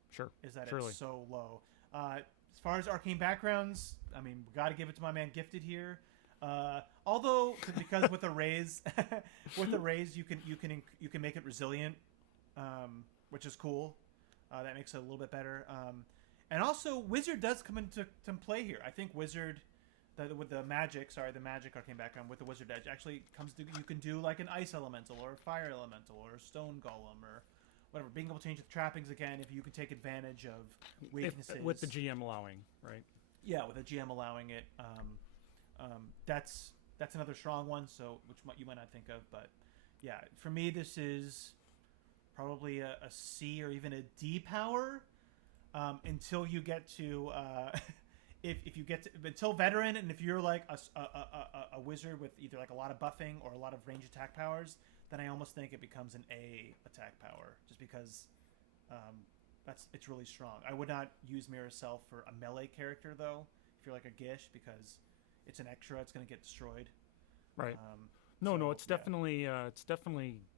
sure. Is that surely. It's so low. As far as arcane backgrounds, I mean, we got to give it to my man Gifted here. Although because with the raise, you can make it resilient. Which is cool. That makes it a little bit better. And also, Wizard does come into play here. I think Wizard, with the magic arcane background with the Wizard edge actually comes to. You can do like an Ice Elemental or a Fire Elemental or a Stone Golem or whatever. Being able to change the trappings again if you can take advantage of weaknesses. With the GM allowing, right? Yeah, with the GM allowing it. That's another strong one. So which you might not think of, but yeah, for me this is probably a C or even a D power until you get to if you get to until Veteran, and if you're like a wizard with either like a lot of buffing or a lot of range attack powers, then I almost think it becomes an A attack power just because it's really strong. I would not use Mirror Self for a melee character though. If you're like a Gish, because it's an extra, it's going to get destroyed. Right. No, it's definitely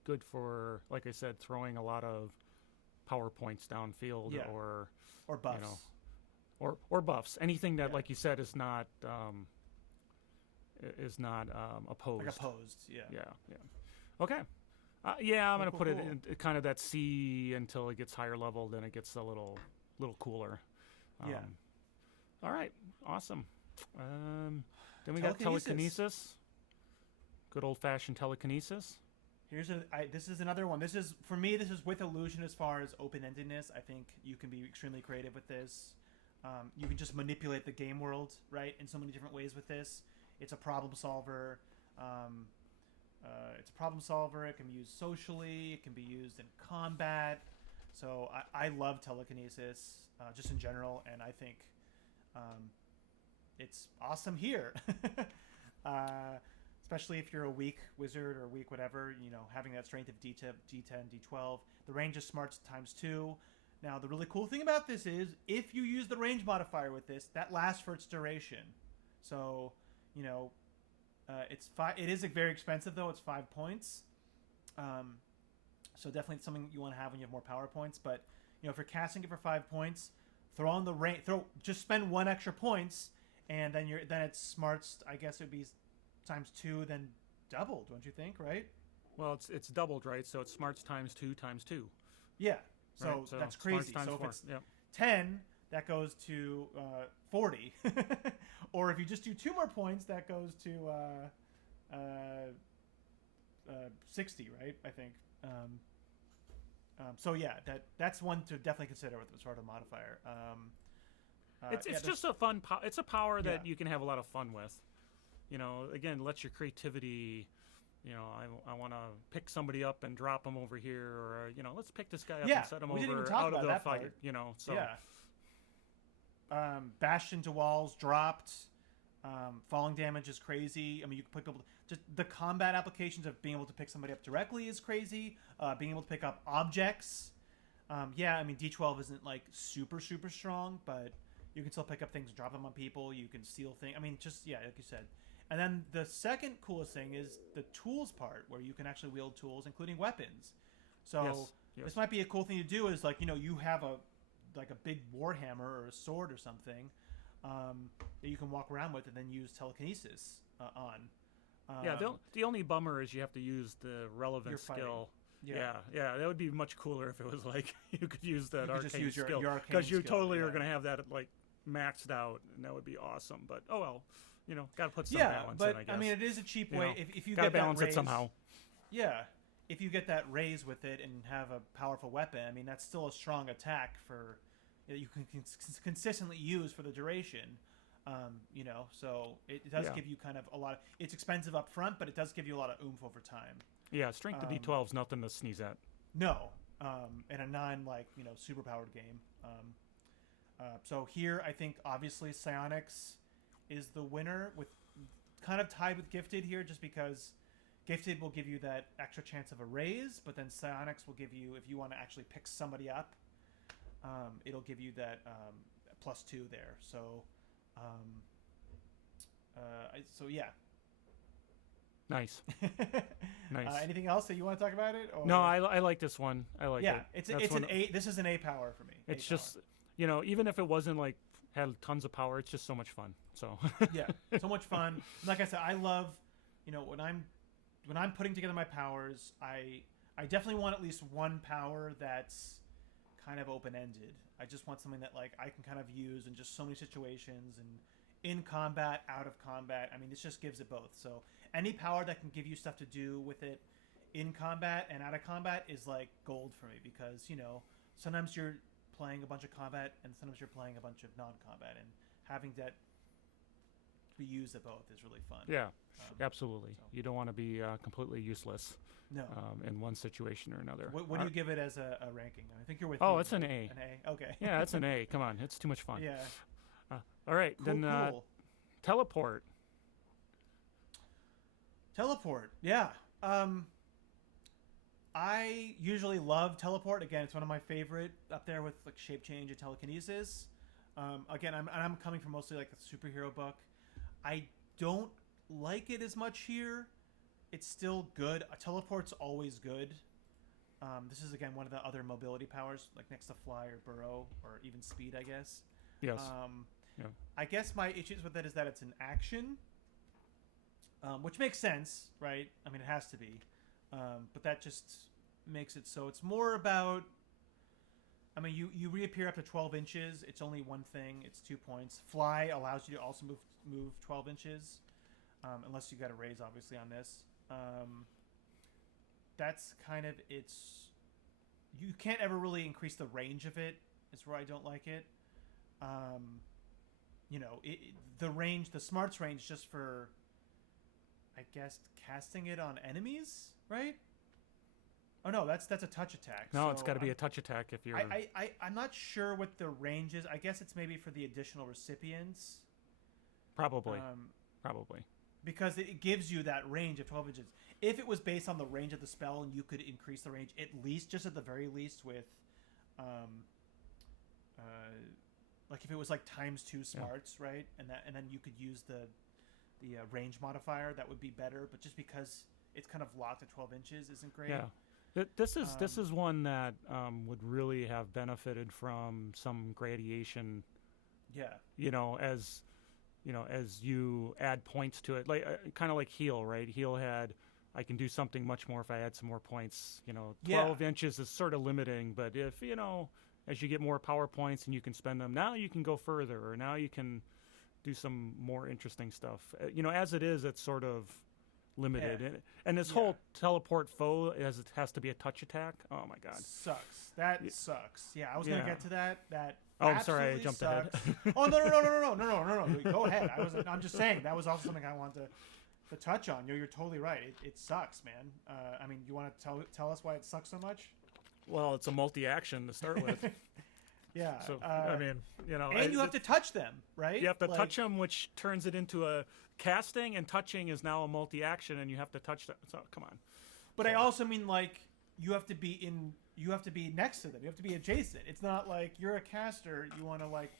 good for, like I said, throwing a lot of power points downfield or buffs. You know, or buffs. Anything that, like you said, is not opposed. Like opposed, yeah. Yeah. Okay. I'm going to put it in kind of that C until it gets higher level, then it gets a little cooler. All right. Awesome. Then we got telekinesis. Good old-fashioned telekinesis. This is another one. This is for me. This is with illusion as far as open-endedness. I think you can be extremely creative with this. You can just manipulate the game world, right, in so many different ways with this. It's a problem solver. It can be used socially. It can be used in combat. So I love telekinesis just in general, and I think it's awesome here. Especially if you're a weak wizard or weak whatever, you know, having that strength of D10, D12. The range is smarts ×2. Now, the really cool thing about this is if you use the range modifier with this, that lasts for its duration. So, you know, It's 5. It is very expensive though. It's 5 points. So definitely something you want to have when you have more power points. But if you're casting it for 5 points, throw on the range. Just spend 1 extra points, and then it's smarts. I guess it would be times 2, then doubled. Don't you think? Right? Well, it's doubled, right? So it's smarts times 2 times 2. Yeah. So, right? So that's smarts crazy. times So if 4. it's Yep. 10, that goes to 40. Or if you just do 2 more points, that goes to 60, right? I think. So yeah, that's one to definitely consider with the sort of modifier. It's just a fun. It's a power that Yeah. you can have a lot of fun with. Again, let your creativity. I want to pick somebody up and drop them over here, or let's pick this guy up and set him we didn't over even talk out about of the that fight. part. So Yeah. Bashed into walls, dropped. Falling damage is crazy. I mean, you can pick up just the combat applications of being able to pick somebody up directly is crazy. Being able to pick up objects. Yeah, I mean, D12 isn't like super strong, but you can still pick up things, drop them on people. You can steal things. I mean, just like you said. And then the second coolest thing is the tools part, where you can actually wield tools, including weapons. So yes. this might be a cool thing to do. Is like you have a big warhammer or a sword or something. That you can walk around with and then use telekinesis on. Yeah, the only bummer is you have to use the relevant skill. Yeah, that would be much cooler if it was like you could use that arcane just use skill, your because you skill, totally are going to have that like maxed out, and that would be awesome. But oh well, got to put some balance in, I guess. I mean, it is a cheap You way know, if you gotta get that balance raise, it somehow. Yeah, if you get that raise with it and have a powerful weapon, I mean that's still a strong attack for that you can consistently use for the duration. So it does give you kind of a lot of. It's expensive up front, but it does give you a lot of oomph over time. Yeah, strength of D12 is nothing to sneeze at. No, in a superpowered game. So here, I think obviously Psionics is the winner, with kind of tied with Gifted here, just because Gifted will give you that extra chance of a raise, but then Psionics will give you, if you want to actually pick somebody up, it'll give you that +2 there. So, yeah. Nice. Nice. Anything else that you want to talk about it? Or? No, I like this one. I like it. It's an A. This is an A power for me. It's just even if it wasn't like had tons of power, it's just so much fun. So yeah, so much fun. Like I said, I love when I'm putting together my powers, I definitely want at least one power that's kind of open-ended. I just want something that like I can kind of use in just so many situations, and in combat, out of combat. I mean, this just gives it both. So any power that can give you stuff to do with it in combat and out of combat is like gold for me, because sometimes you're playing a bunch of combat and sometimes you're playing a bunch of non-combat, and having that be used at both is really fun. Yeah, absolutely. So. You don't want to be completely useless. No. In one situation or another. What do you give it as a ranking? I think you're with. Oh, me, it's an A. An A. Okay. Yeah, it's an A. Come on, it's too much fun. Yeah. All right, then Cool. Teleport. Teleport. Yeah. I usually love Teleport. Again, it's one of my favorite, up there with like Shape Change and Telekinesis. Again, I'm coming from mostly like the superhero book. I don't like it as much here. It's still good. A Teleport's always good. This is again one of the other mobility powers, like next to Fly or Burrow or even Speed, I guess. Yes. Yeah. I guess my issues with it is that it's an action, which makes sense, right? I mean, it has to be. But that just makes it so it's more about. I mean, you reappear up to 12 inches. It's only one thing. It's 2 points. Fly allows you to also move 12 inches, unless you got a raise, obviously, on this. That's kind of its. You can't ever really increase the range of it. Is where I don't like it. The range, the smarts range, just for, I guess, casting it on enemies, right? Oh no, that's a touch attack. No, so it's got to be a touch attack if you're. I'm not sure what the range is. I guess it's maybe for the additional recipients. Probably. Probably. Because it gives you that range of 12 inches. If it was based on the range of the spell, and you could increase the range at least, just at the very least, with, like if it was like ×2 smarts, right? And then you could use the range modifier, that would be better. But just because it's kind of locked at 12 inches isn't great. Yeah. This is one that would really have benefited from some gradation. Yeah. As you add points to it, like kind of like heal, right? Heal had, I can do something much more if I add some more points. 12 inches is sort of limiting, but if as you get more power points and you can spend them, now you can go further, or now you can do some more interesting stuff. As it is, it's sort of limited. Yeah. And this whole teleport foe, as it has to be a touch attack. Oh my god, sucks. That sucks. Yeah, I was gonna get to that. That oh, I'm sorry, I jumped sucks. ahead. Oh no! Go ahead. I'm just saying that was also something I wanted to touch on. You're totally right. It sucks, man. I mean, you want to tell us why it sucks so much? Well, it's a multi-action to start with. Yeah. So I mean, and you have to touch them, right? You have to touch them, which turns it into a casting, and touching is now a multi-action, and you have to touch them. So come on. But I also mean, like, you have to be next to them. You have to be adjacent. It's not like you're a caster. You want to like.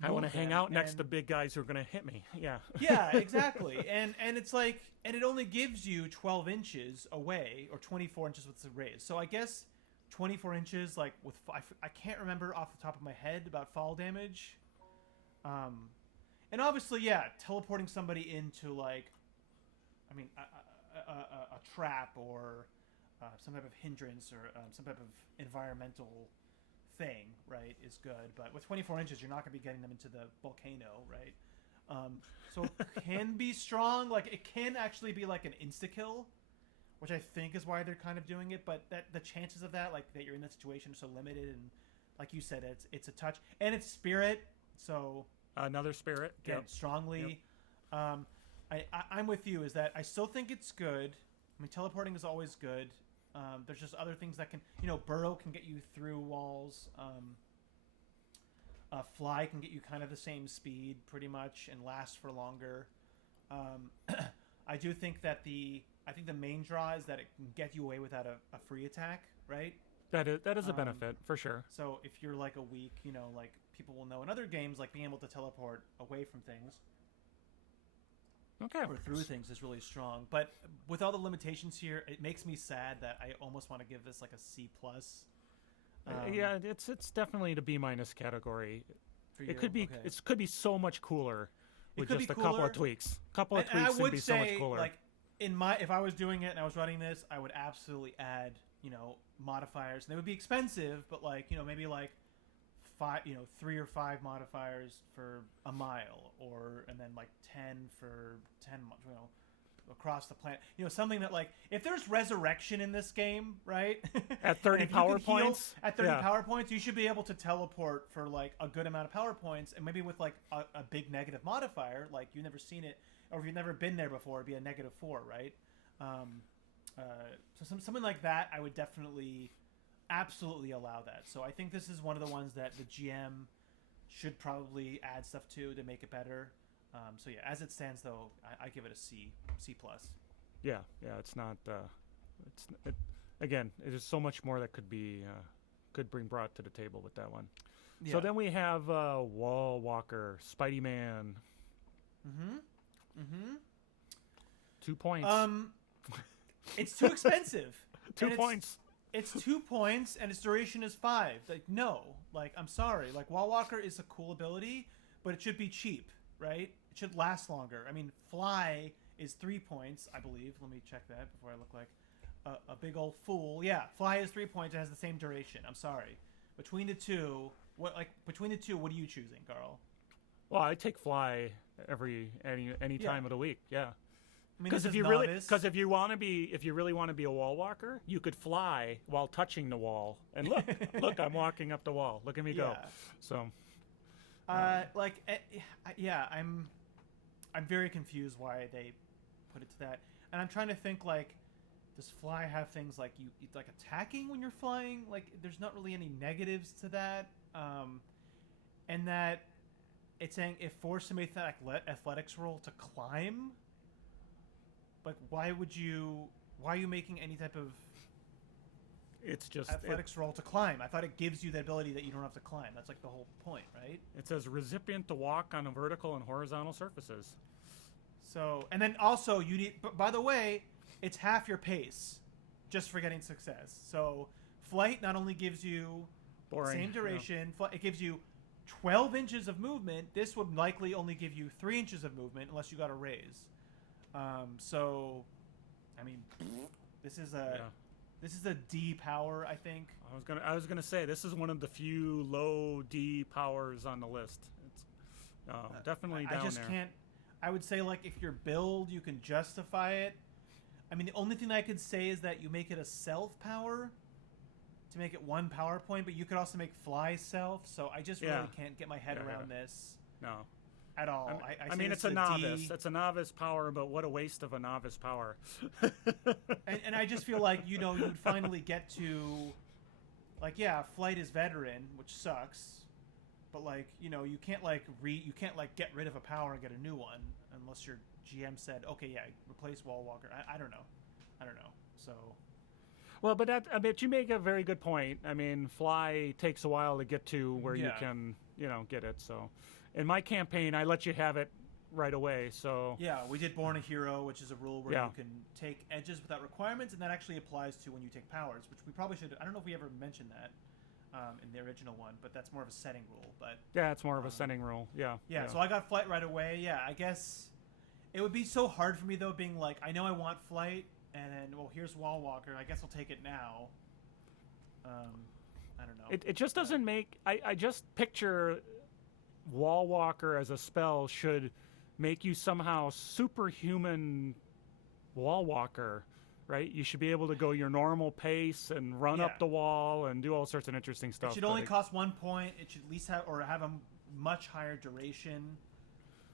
I want to hang out next to big guys who are going to hit me. Yeah. Yeah, exactly. And it's like, and it only gives you 12 inches away, or 24 inches with the raise. So I guess 24 inches, like with I can't remember off the top of my head about fall damage. And obviously, yeah, teleporting somebody into like, I mean, a trap or some type of hindrance or some type of environmental thing, right, is good. But with 24 inches, you're not going to be getting them into the volcano, right? So it can be strong. Like, it can actually be like an insta-kill, which I think is why they're kind of doing it. But that the chances of that, like, that you're in that situation, are so limited. And like you said, it's a touch. And it's spirit, so... Another spirit. Again, strongly. Yep. I'm with you, is that I still think it's good. I mean, teleporting is always good. There's just other things that can... burrow can get you through walls. Fly can get you kind of the same speed, pretty much, and last for longer. I do think that the main draw is that it can get you away without a free attack, right? That is a benefit, for sure. So if you're like a weak, like people will know in other games, like being able to teleport away from things. Okay. Or through things is really strong. But with all the limitations here, it makes me sad that I almost want to give this like a C+. Yeah, it's definitely the B- category. For you? It could be Okay. it could be so much cooler with could just be a couple cooler. of tweaks. Couple of And tweaks I would would be say, so much cooler. like, if I was doing it and I was running this, I would absolutely add, modifiers. And they would be expensive, but like, maybe like 3 or 5 modifiers for a mile, and then like 10 for 10, across the planet. Something that, like, if there's resurrection in this game, right? At 30 power points? At 30 power points, you should be able to teleport for like a good amount of power points, and maybe with like a big negative modifier, like you've never seen it, or if you've never been there before, it'd be a -4, right? So something like that, I would definitely, absolutely allow that. So I think this is one of the ones that the GM should probably add stuff to make it better. So yeah, as it stands though, I give it a C+. Yeah, it's not. Again, there's so much more that could bring brought to the table with that one. Yeah. So then we have Wall Walker, Spidey Man. 2 points. It's too expensive. 2 points. It's 2 points, and its duration is 5. Like, no. Like, I'm sorry. Like, Wall Walker is a cool ability, but it should be cheap, right? It should last longer. I mean, Fly is 3 points, I believe. Let me check that before I look like a big old fool. Yeah, Fly is 3 points. It has the same duration. I'm sorry. Between the two, what are you choosing, Carl? Well, I take Fly any time of the week. Yeah. I mean, because if you really want to be a wall walker, you could fly while touching the wall. And look, I'm walking up the wall. Look at me go. So, I'm very confused why they put it to that, and I'm trying to think, like, does Fly have things like it's like attacking when you're flying? Like, there's not really any negatives to that, and that it's saying if forced to make that athletics roll to climb. Like, why are you making any type of it's just athletics roll to climb? I thought it gives you the ability that you don't have to climb. That's like the whole point, right? It says recipient to walk on vertical and horizontal surfaces. So, and then also you need. By the way, it's half your pace, just for getting success. So, flight not only gives you Boring. same duration, it gives you 12 inches of movement. This would likely only give you 3 inches of movement unless you got a raise. So, I mean, this is a D power, I think. I was gonna say this is one of the few low D powers on the list. It's definitely down there. I just can't. I would say, like, if your build, you can justify it. I mean, the only thing I could say is that you make it a self power to make it 1 power point, but you could also make fly self. So I just really can't get my head around this. No. At all. I mean, it's a novice. It's a novice power, but what a waste of a novice power. and I just feel like, you know, you'd finally get to, like, yeah, flight is veteran, which sucks, but, like, you know, you can't get rid of a power and get a new one unless your GM said, okay, yeah, replace Wall Walker. I don't know. So. Well, but you make a very good point. I mean, fly takes a while to get to where you can, you know, get it. So, in my campaign, I let you have it right away. So yeah, we did Born a Hero, which is a rule where you can take edges without requirements, and that actually applies to when you take powers, which we probably should. I don't know if we ever mentioned that in the original one, but that's more of a setting rule. But yeah, it's more of a setting rule. Yeah. So I got flight right away. Yeah, I guess it would be so hard for me though, being like, I know I want flight. And then, well, here's Wall Walker. I guess I'll take it now. I don't know. It just doesn't make... I just picture Wall Walker as a spell should make you somehow superhuman Wall Walker, right? You should be able to go your normal pace and run up the wall and do all sorts of interesting stuff. It should only cost 1 point. It should at least have a much higher duration.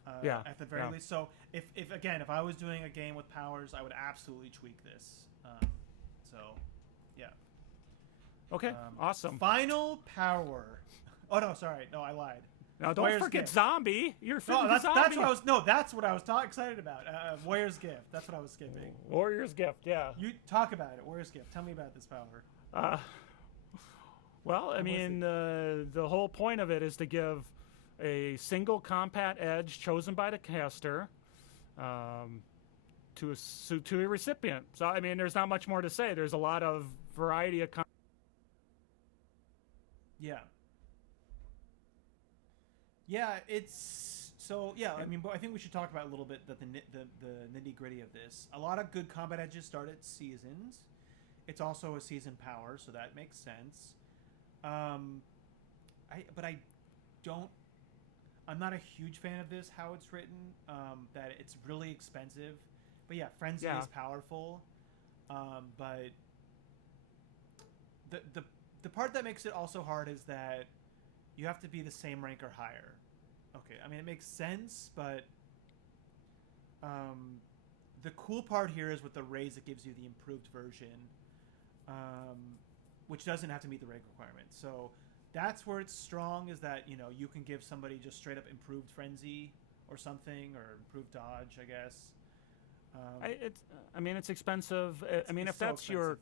At the very least. So if I was doing a game with powers, I would absolutely tweak this. Okay, awesome. Final power. Oh no, sorry, no, I lied. Now don't Warrior's forget Gift. Zombie. You're No, that's Zombie. That's what I was excited about. Warrior's Gift. That's what I was skipping. Warrior's Gift. Yeah. You talk about it. Warrior's Gift. Tell me about this power. Well, I mean, the whole point of it is to give a single combat edge chosen by the caster to a recipient. So, I mean, there's not much more to say. There's a lot of variety of... Yeah, it's... So, yeah, I mean, I think we should talk about a little bit the nitty-gritty of this. A lot of good combat edges start at seasons. It's also a season power, so that makes sense. I'm not a huge fan of this, how it's written, that it's really expensive. But yeah, Frenzy is powerful. But the part that makes it also hard is that you have to be the same rank or higher. Okay, I mean, it makes sense, but the cool part here is with the raise, it gives you the improved version, which doesn't have to meet the rank requirement. So that's where it's strong, is that, you know, you can give somebody just straight up improved frenzy or something, or improved dodge, I guess. I mean, it's expensive. I mean, if that's your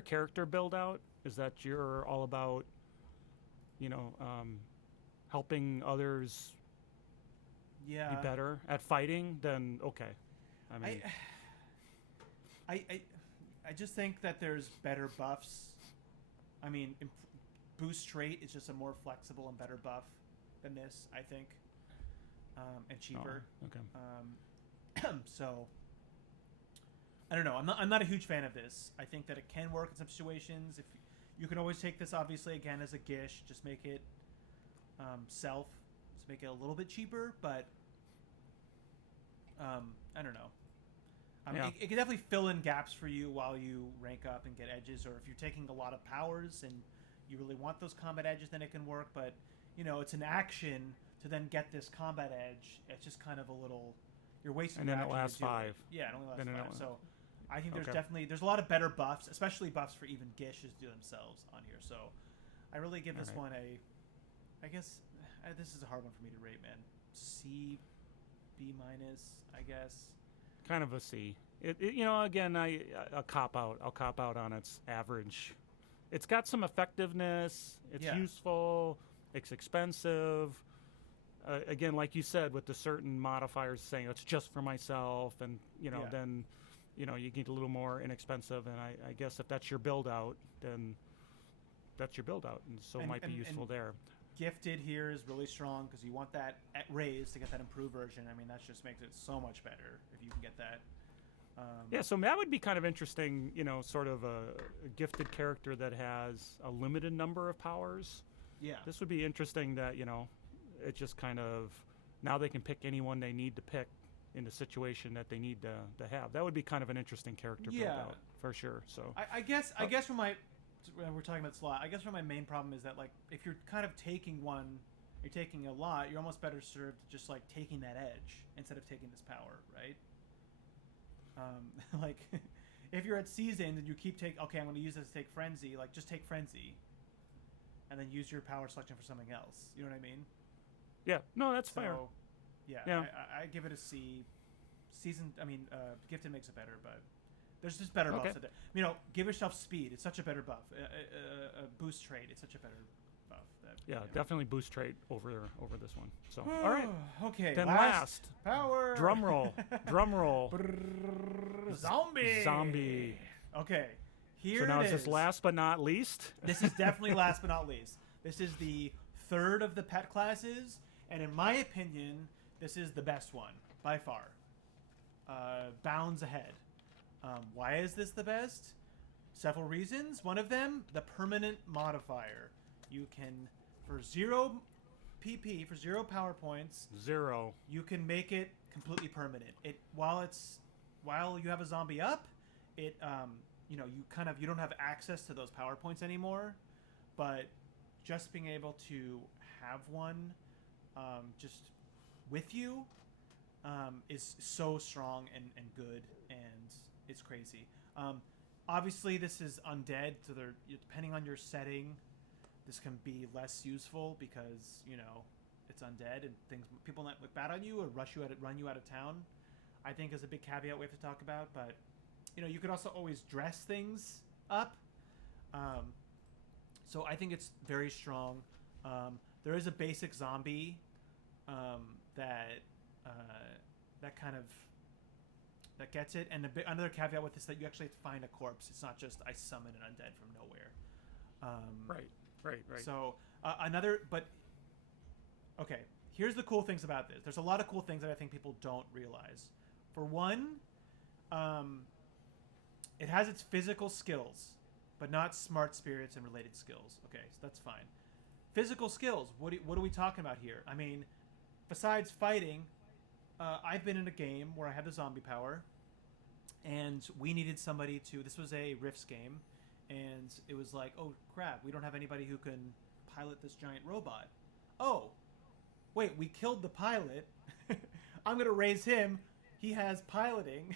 character build out, is that you're all about, you know, helping others be better at fighting, then okay. I mean, I just think that there's better buffs. I mean, boost trait is just a more flexible and better buff than this, I think, and cheaper. Oh, okay. So I don't know. I'm not a huge fan of this. I think that it can work in some situations. If you can always take this, obviously, again as a gish, just make it self, just make it a little bit cheaper. But I don't know. It can definitely fill in gaps for you while you rank up and get edges, or if you're taking a lot of powers and you really want those combat edges, then it can work. But, you know, it's an action to then get this combat edge. It's just kind of a little... You're wasting your action. And then it lasts 5. Yeah, it only lasts 5. So I think there's a lot of better buffs, especially buffs for even gishes do themselves on here. So I really give this one I guess this is a hard one for me to rate, man. C, B minus, I guess. Kind of a C. You know, again, I'll cop out. I'll cop out on its average. It's got some effectiveness. It's useful. It's expensive. again, like you said, with the certain modifiers saying it's just for myself, and then you get a little more inexpensive. And I guess if that's your build out, then that's your build out, and so it might be useful there. Gifted here is really strong because you want that at raise to get that improved version. I mean, that just makes it so much better if you can get that. So that would be kind of interesting, sort of a gifted character that has a limited number of powers. Yeah. This would be interesting that, it just kind of, now they can pick anyone they need to pick in the situation that they need to have. That would be kind of an interesting character build out, for sure. So I guess when we're talking about slot, I guess my main problem is that, like, if you're kind of taking one, you're taking a lot, you're almost better served just, like, taking that edge instead of taking this power, right? Like, if you're at seasoned and you keep okay, I'm going to use this to take Frenzy, like, just take Frenzy and then use your power selection for something else. You know what I mean? Yeah. No, that's fair. Yeah. I give it a C. Gifted makes it better, but there's just better buffs. Give yourself speed. It's such a better buff. A boost trait. It's such a better buff. Definitely boost trait over this one. So, all right. Okay. Then last power. Drum roll. Zombie. Okay. So now is this last but not least? This is definitely last but not least. This is the third of the pet classes, and in my opinion, this is the best one by far. Bounds ahead. Why is this the best? Several reasons. One of them, the permanent modifier. You can, for 0 PP, for 0 power points, you can make it completely permanent. While you have a zombie up, it you don't have access to those power points anymore, but just being able to have one just with you is so strong and good, and it's crazy. Obviously, this is undead, so depending on your setting, this can be less useful because it's undead and people that look bad on you or run you out of town. I think is a big caveat we have to talk about, but you could also always dress things up. So I think it's very strong. There is a basic zombie that gets it, and another caveat with this that you actually have to find a corpse. It's not just I summon an undead from nowhere. Right. So okay. Here's the cool things about this. There's a lot of cool things that I think people don't realize. For one, it has its physical skills, but not smart spirits and related skills. Okay, so that's fine. Physical skills. What are we talking about here? I mean, besides fighting, I've been in a game where I had the zombie power, and we needed somebody to. This was a Rifts game, and it was like, oh crap, we don't have anybody who can pilot this giant robot. Oh, wait, we killed the pilot. I'm gonna raise him. He has piloting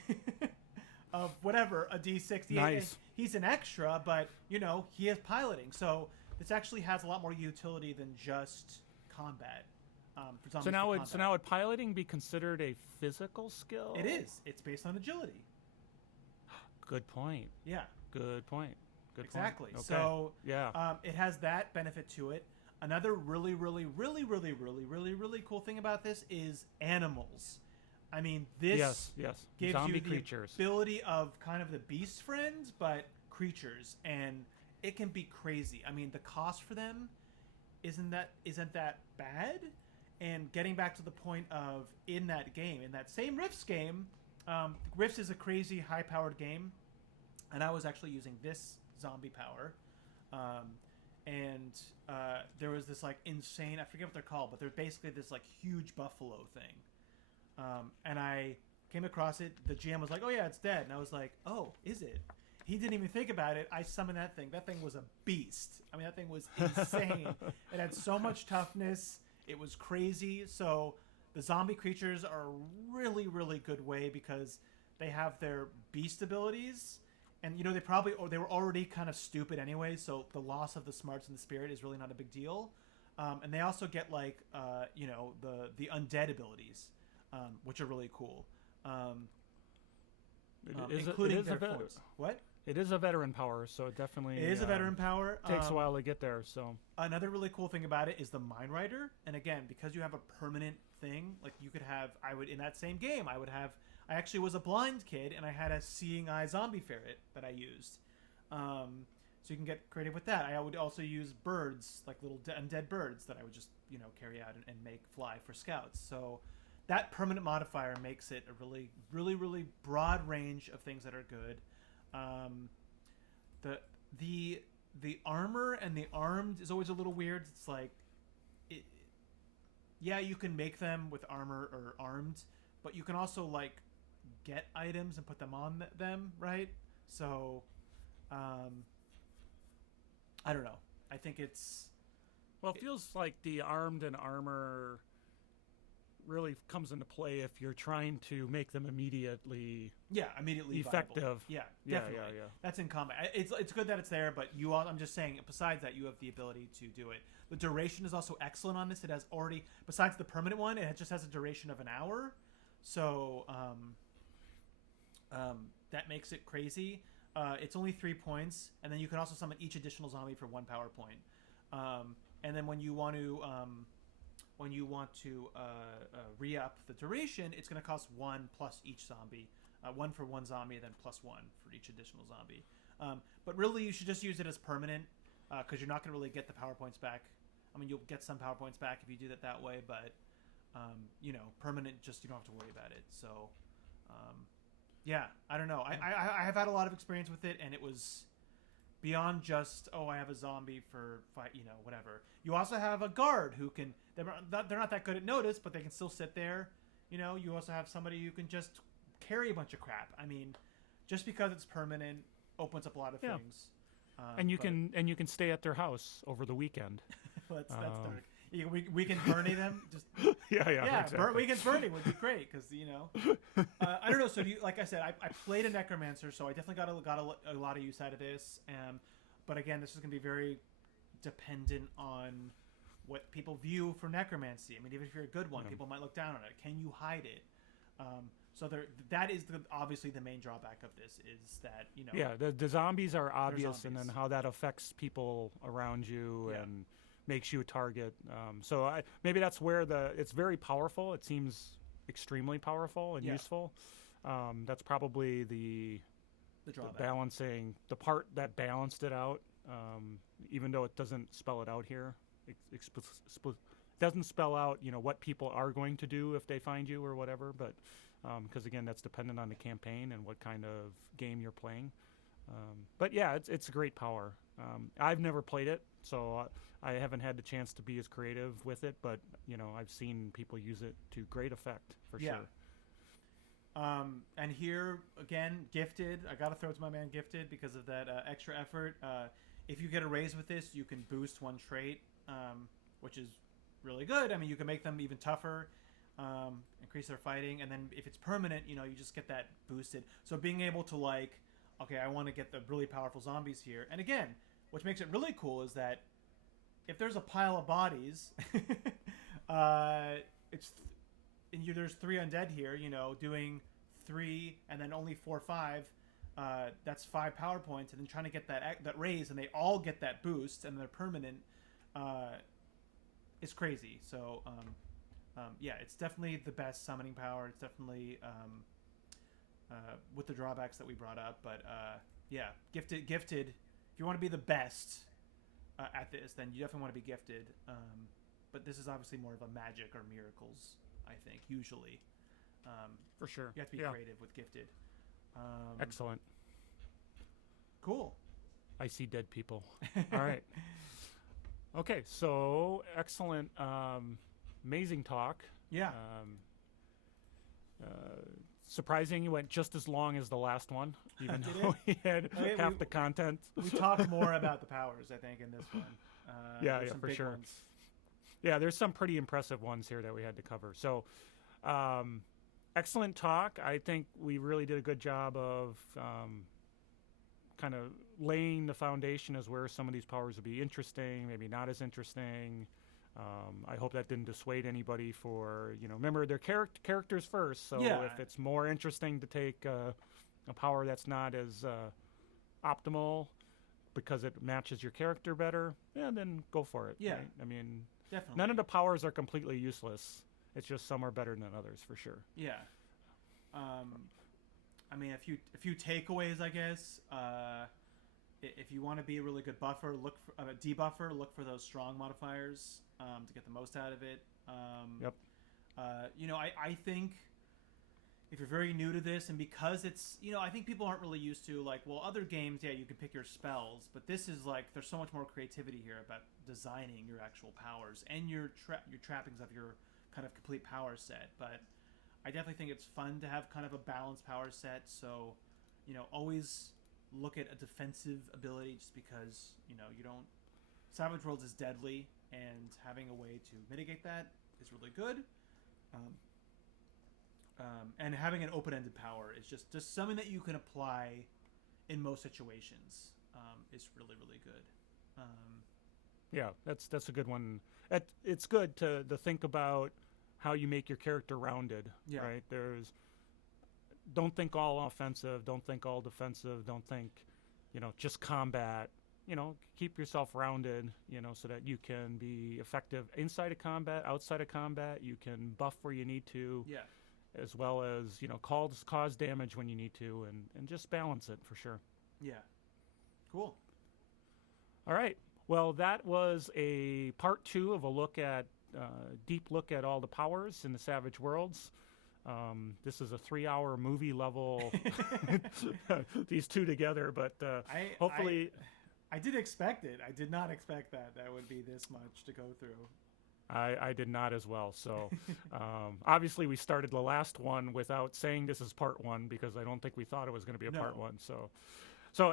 of whatever, a D6. Nice. He's an extra, but he has piloting. So this actually has a lot more utility than just combat. For zombies. So now would piloting be considered a physical skill? It is. It's based on agility. Good point. Yeah. Good point. Exactly. Okay. So yeah, it has that benefit to it. Another really, really, really, really, really, really, really cool thing about this is animals. I mean, this gives zombie you the creatures. ability of kind of the beast friends, but creatures, and it can be crazy. I mean, the cost for them isn't that bad. And getting back to the point of in that same Rifts game, Rifts is a crazy high-powered game, and I was actually using this zombie power, and there was this like insane, I forget what they're called, but they're basically this like huge buffalo thing, and I came across it. The GM was like, "Oh yeah, it's dead," and I was like, "Oh, is it?" He didn't even think about it. I summoned that thing. That thing was a beast. I mean, that thing was insane. It had so much toughness. It was crazy. So the zombie creatures are a really, really good way because they have their beast abilities, and they they were already kind of stupid anyway. So the loss of the smarts and the spirit is really not a big deal. And they also get like the undead abilities, which are really cool. Including their forms. What? It is a veteran power, so it definitely It is a veteran power. Takes a while to get there. So another really cool thing about it is the Mind Rider, and again, because you have a permanent thing, like you could have, I would in that same game, I actually was a blind kid, and I had a seeing eye zombie ferret that I used. So you can get creative with that. I would also use birds, like little undead birds that I would just carry out and make fly for scouts. So that permanent modifier makes it a really, really, really broad range of things that are good. The armor and the armed is always a little weird. It's like, yeah, you can make them with armor or armed, but you can also like get items and put them on them, right? So, I don't know. I think it's... Well, it feels like the armed and armor really comes into play if you're trying to make them immediately effective. Viable. Yeah, definitely. Yeah. That's in combat. It's good that it's there, but I'm just saying, besides that, you have the ability to do it. The duration is also excellent on this. It has already, besides the permanent one, it just has a duration of an hour. So that makes it crazy. It's only 3 points, and then you can also summon each additional zombie for 1 power point. And then when you want to re-up the duration, it's going to cost 1 plus each zombie, 1 for 1 zombie, and then plus 1 for each additional zombie. But really, you should just use it as permanent because you're not going to really get the power points back. I mean, you'll get some power points back if you do that way, but permanent, just you don't have to worry about it. So. Yeah, I don't know. I have had a lot of experience with it, and it was beyond just, I have a zombie for fight, whatever. You also have a guard who can, they're not that good at notice, but they can still sit there. You also have somebody who can just carry a bunch of crap. I mean, just because it's permanent opens up a lot of things. And you can stay at their house over the weekend. That's dark. Weekend Bernie them, just exactly. Weekend Bernie would be great because I don't know. So like I said, I played a necromancer, so I definitely got a lot of use out of this. But again, this is going to be very dependent on what people view for necromancy. I mean, even if you're a good one, people might look down on it. Can you hide it? So that is obviously the main drawback of this is that the zombies are obvious, and then how that affects people around you and makes you a target. So maybe that's where it's very powerful. It seems extremely powerful and useful. That's probably the balancing, the part that balanced it out, even though it doesn't spell it out here. It doesn't spell out, what people are going to do if they find you or whatever, but because, again, that's dependent on the campaign and what kind of game you're playing. But, yeah, it's a great power. I've never played it, so I haven't had the chance to be as creative with it, but, I've seen people use it to great effect, for sure. And here, again, Gifted. I got to throw it to my man Gifted because of that extra effort. If you get a raise with this, you can boost 1 trait, which is really good. I mean, you can make them even tougher, increase their fighting, and then if it's permanent, you just get that boosted. So being able to, like, okay, I want to get the really powerful zombies here. And again, which makes it really cool is that if there's a pile of bodies, there's 3 undead here, doing 3 and then only 4 or 5. That's 5 power points, and then trying to get that raise, and they all get that boost, and they're permanent. It's crazy. So, it's definitely the best summoning power. It's definitely with the drawbacks that we brought up, but gifted. If you want to be the best at this, then you definitely want to be gifted. But this is obviously more of a magic or miracles, I think, usually. For sure. You have to be creative with gifted. Excellent. Cool. I see dead people. All right. Okay, so excellent, amazing talk. Yeah. Surprising you went just as long as the last one, even though we had half the content. We talked more about the powers, I think, in this one. For sure. Ones. Yeah, there's some pretty impressive ones here that we had to cover. So, excellent talk. I think we really did a good job of kind of laying the foundation as where some of these powers would be interesting, maybe not as interesting. I hope that didn't dissuade anybody for, remember their characters first. So if it's more interesting to take a power that's not as optimal because it matches your character better, yeah, then go for it. Yeah. Right? I mean, Definitely. none of the powers are completely useless. It's just some are better than others for sure. Yeah. I mean, a few takeaways, I guess. If you want to be a really good buffer, look for debuffer. Look for those strong modifiers to get the most out of it. Yep. You know, I think if you're very new to this, and because it's, you know, I think people aren't really used to, like, well, other games, yeah, you can pick your spells, but this is like, there's so much more creativity here about designing your actual powers and your trappings of your kind of complete power set. But I definitely think it's fun to have kind of a balanced power set. So, you know, always look at a defensive ability, just because, you know, you don't. Savage Worlds is deadly, and having a way to mitigate that is really good. And having an open-ended power is just something that you can apply in most situations. Is really, really good. Yeah, that's a good one. It's good to think about how you make your character rounded. Yeah. Right. Don't think all offensive. Don't think all defensive. Don't think, you know, just combat. You know, keep yourself rounded. You know, so that you can be effective inside of combat, outside of combat. You can buff where you need to. Yeah. As well as, you know, cause damage when you need to, and just balance it for sure. Yeah. Cool. All right. Well, that was a part 2 of a deep look at all the powers in the Savage Worlds. This is a 3-hour movie level, these two together, but hopefully... I did expect it. I did not expect that would be this much to go through. I did not as well. So obviously we started the last one without saying this is part 1, because I don't think we thought it was going to be a part 1. So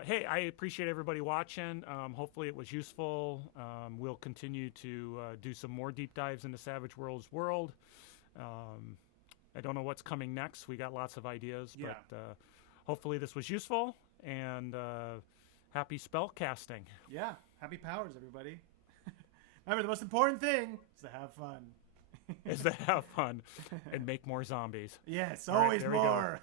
hey, I appreciate everybody watching. Hopefully it was useful. We'll continue to do some more deep dives into Savage Worlds world. I don't know what's coming next. We got lots of ideas, Yeah. but hopefully this was useful, and happy spell casting. Yeah. Happy powers, everybody. Remember, the most important thing is to have fun. Is to have fun and make more zombies. Yes, All right, always there we go. more.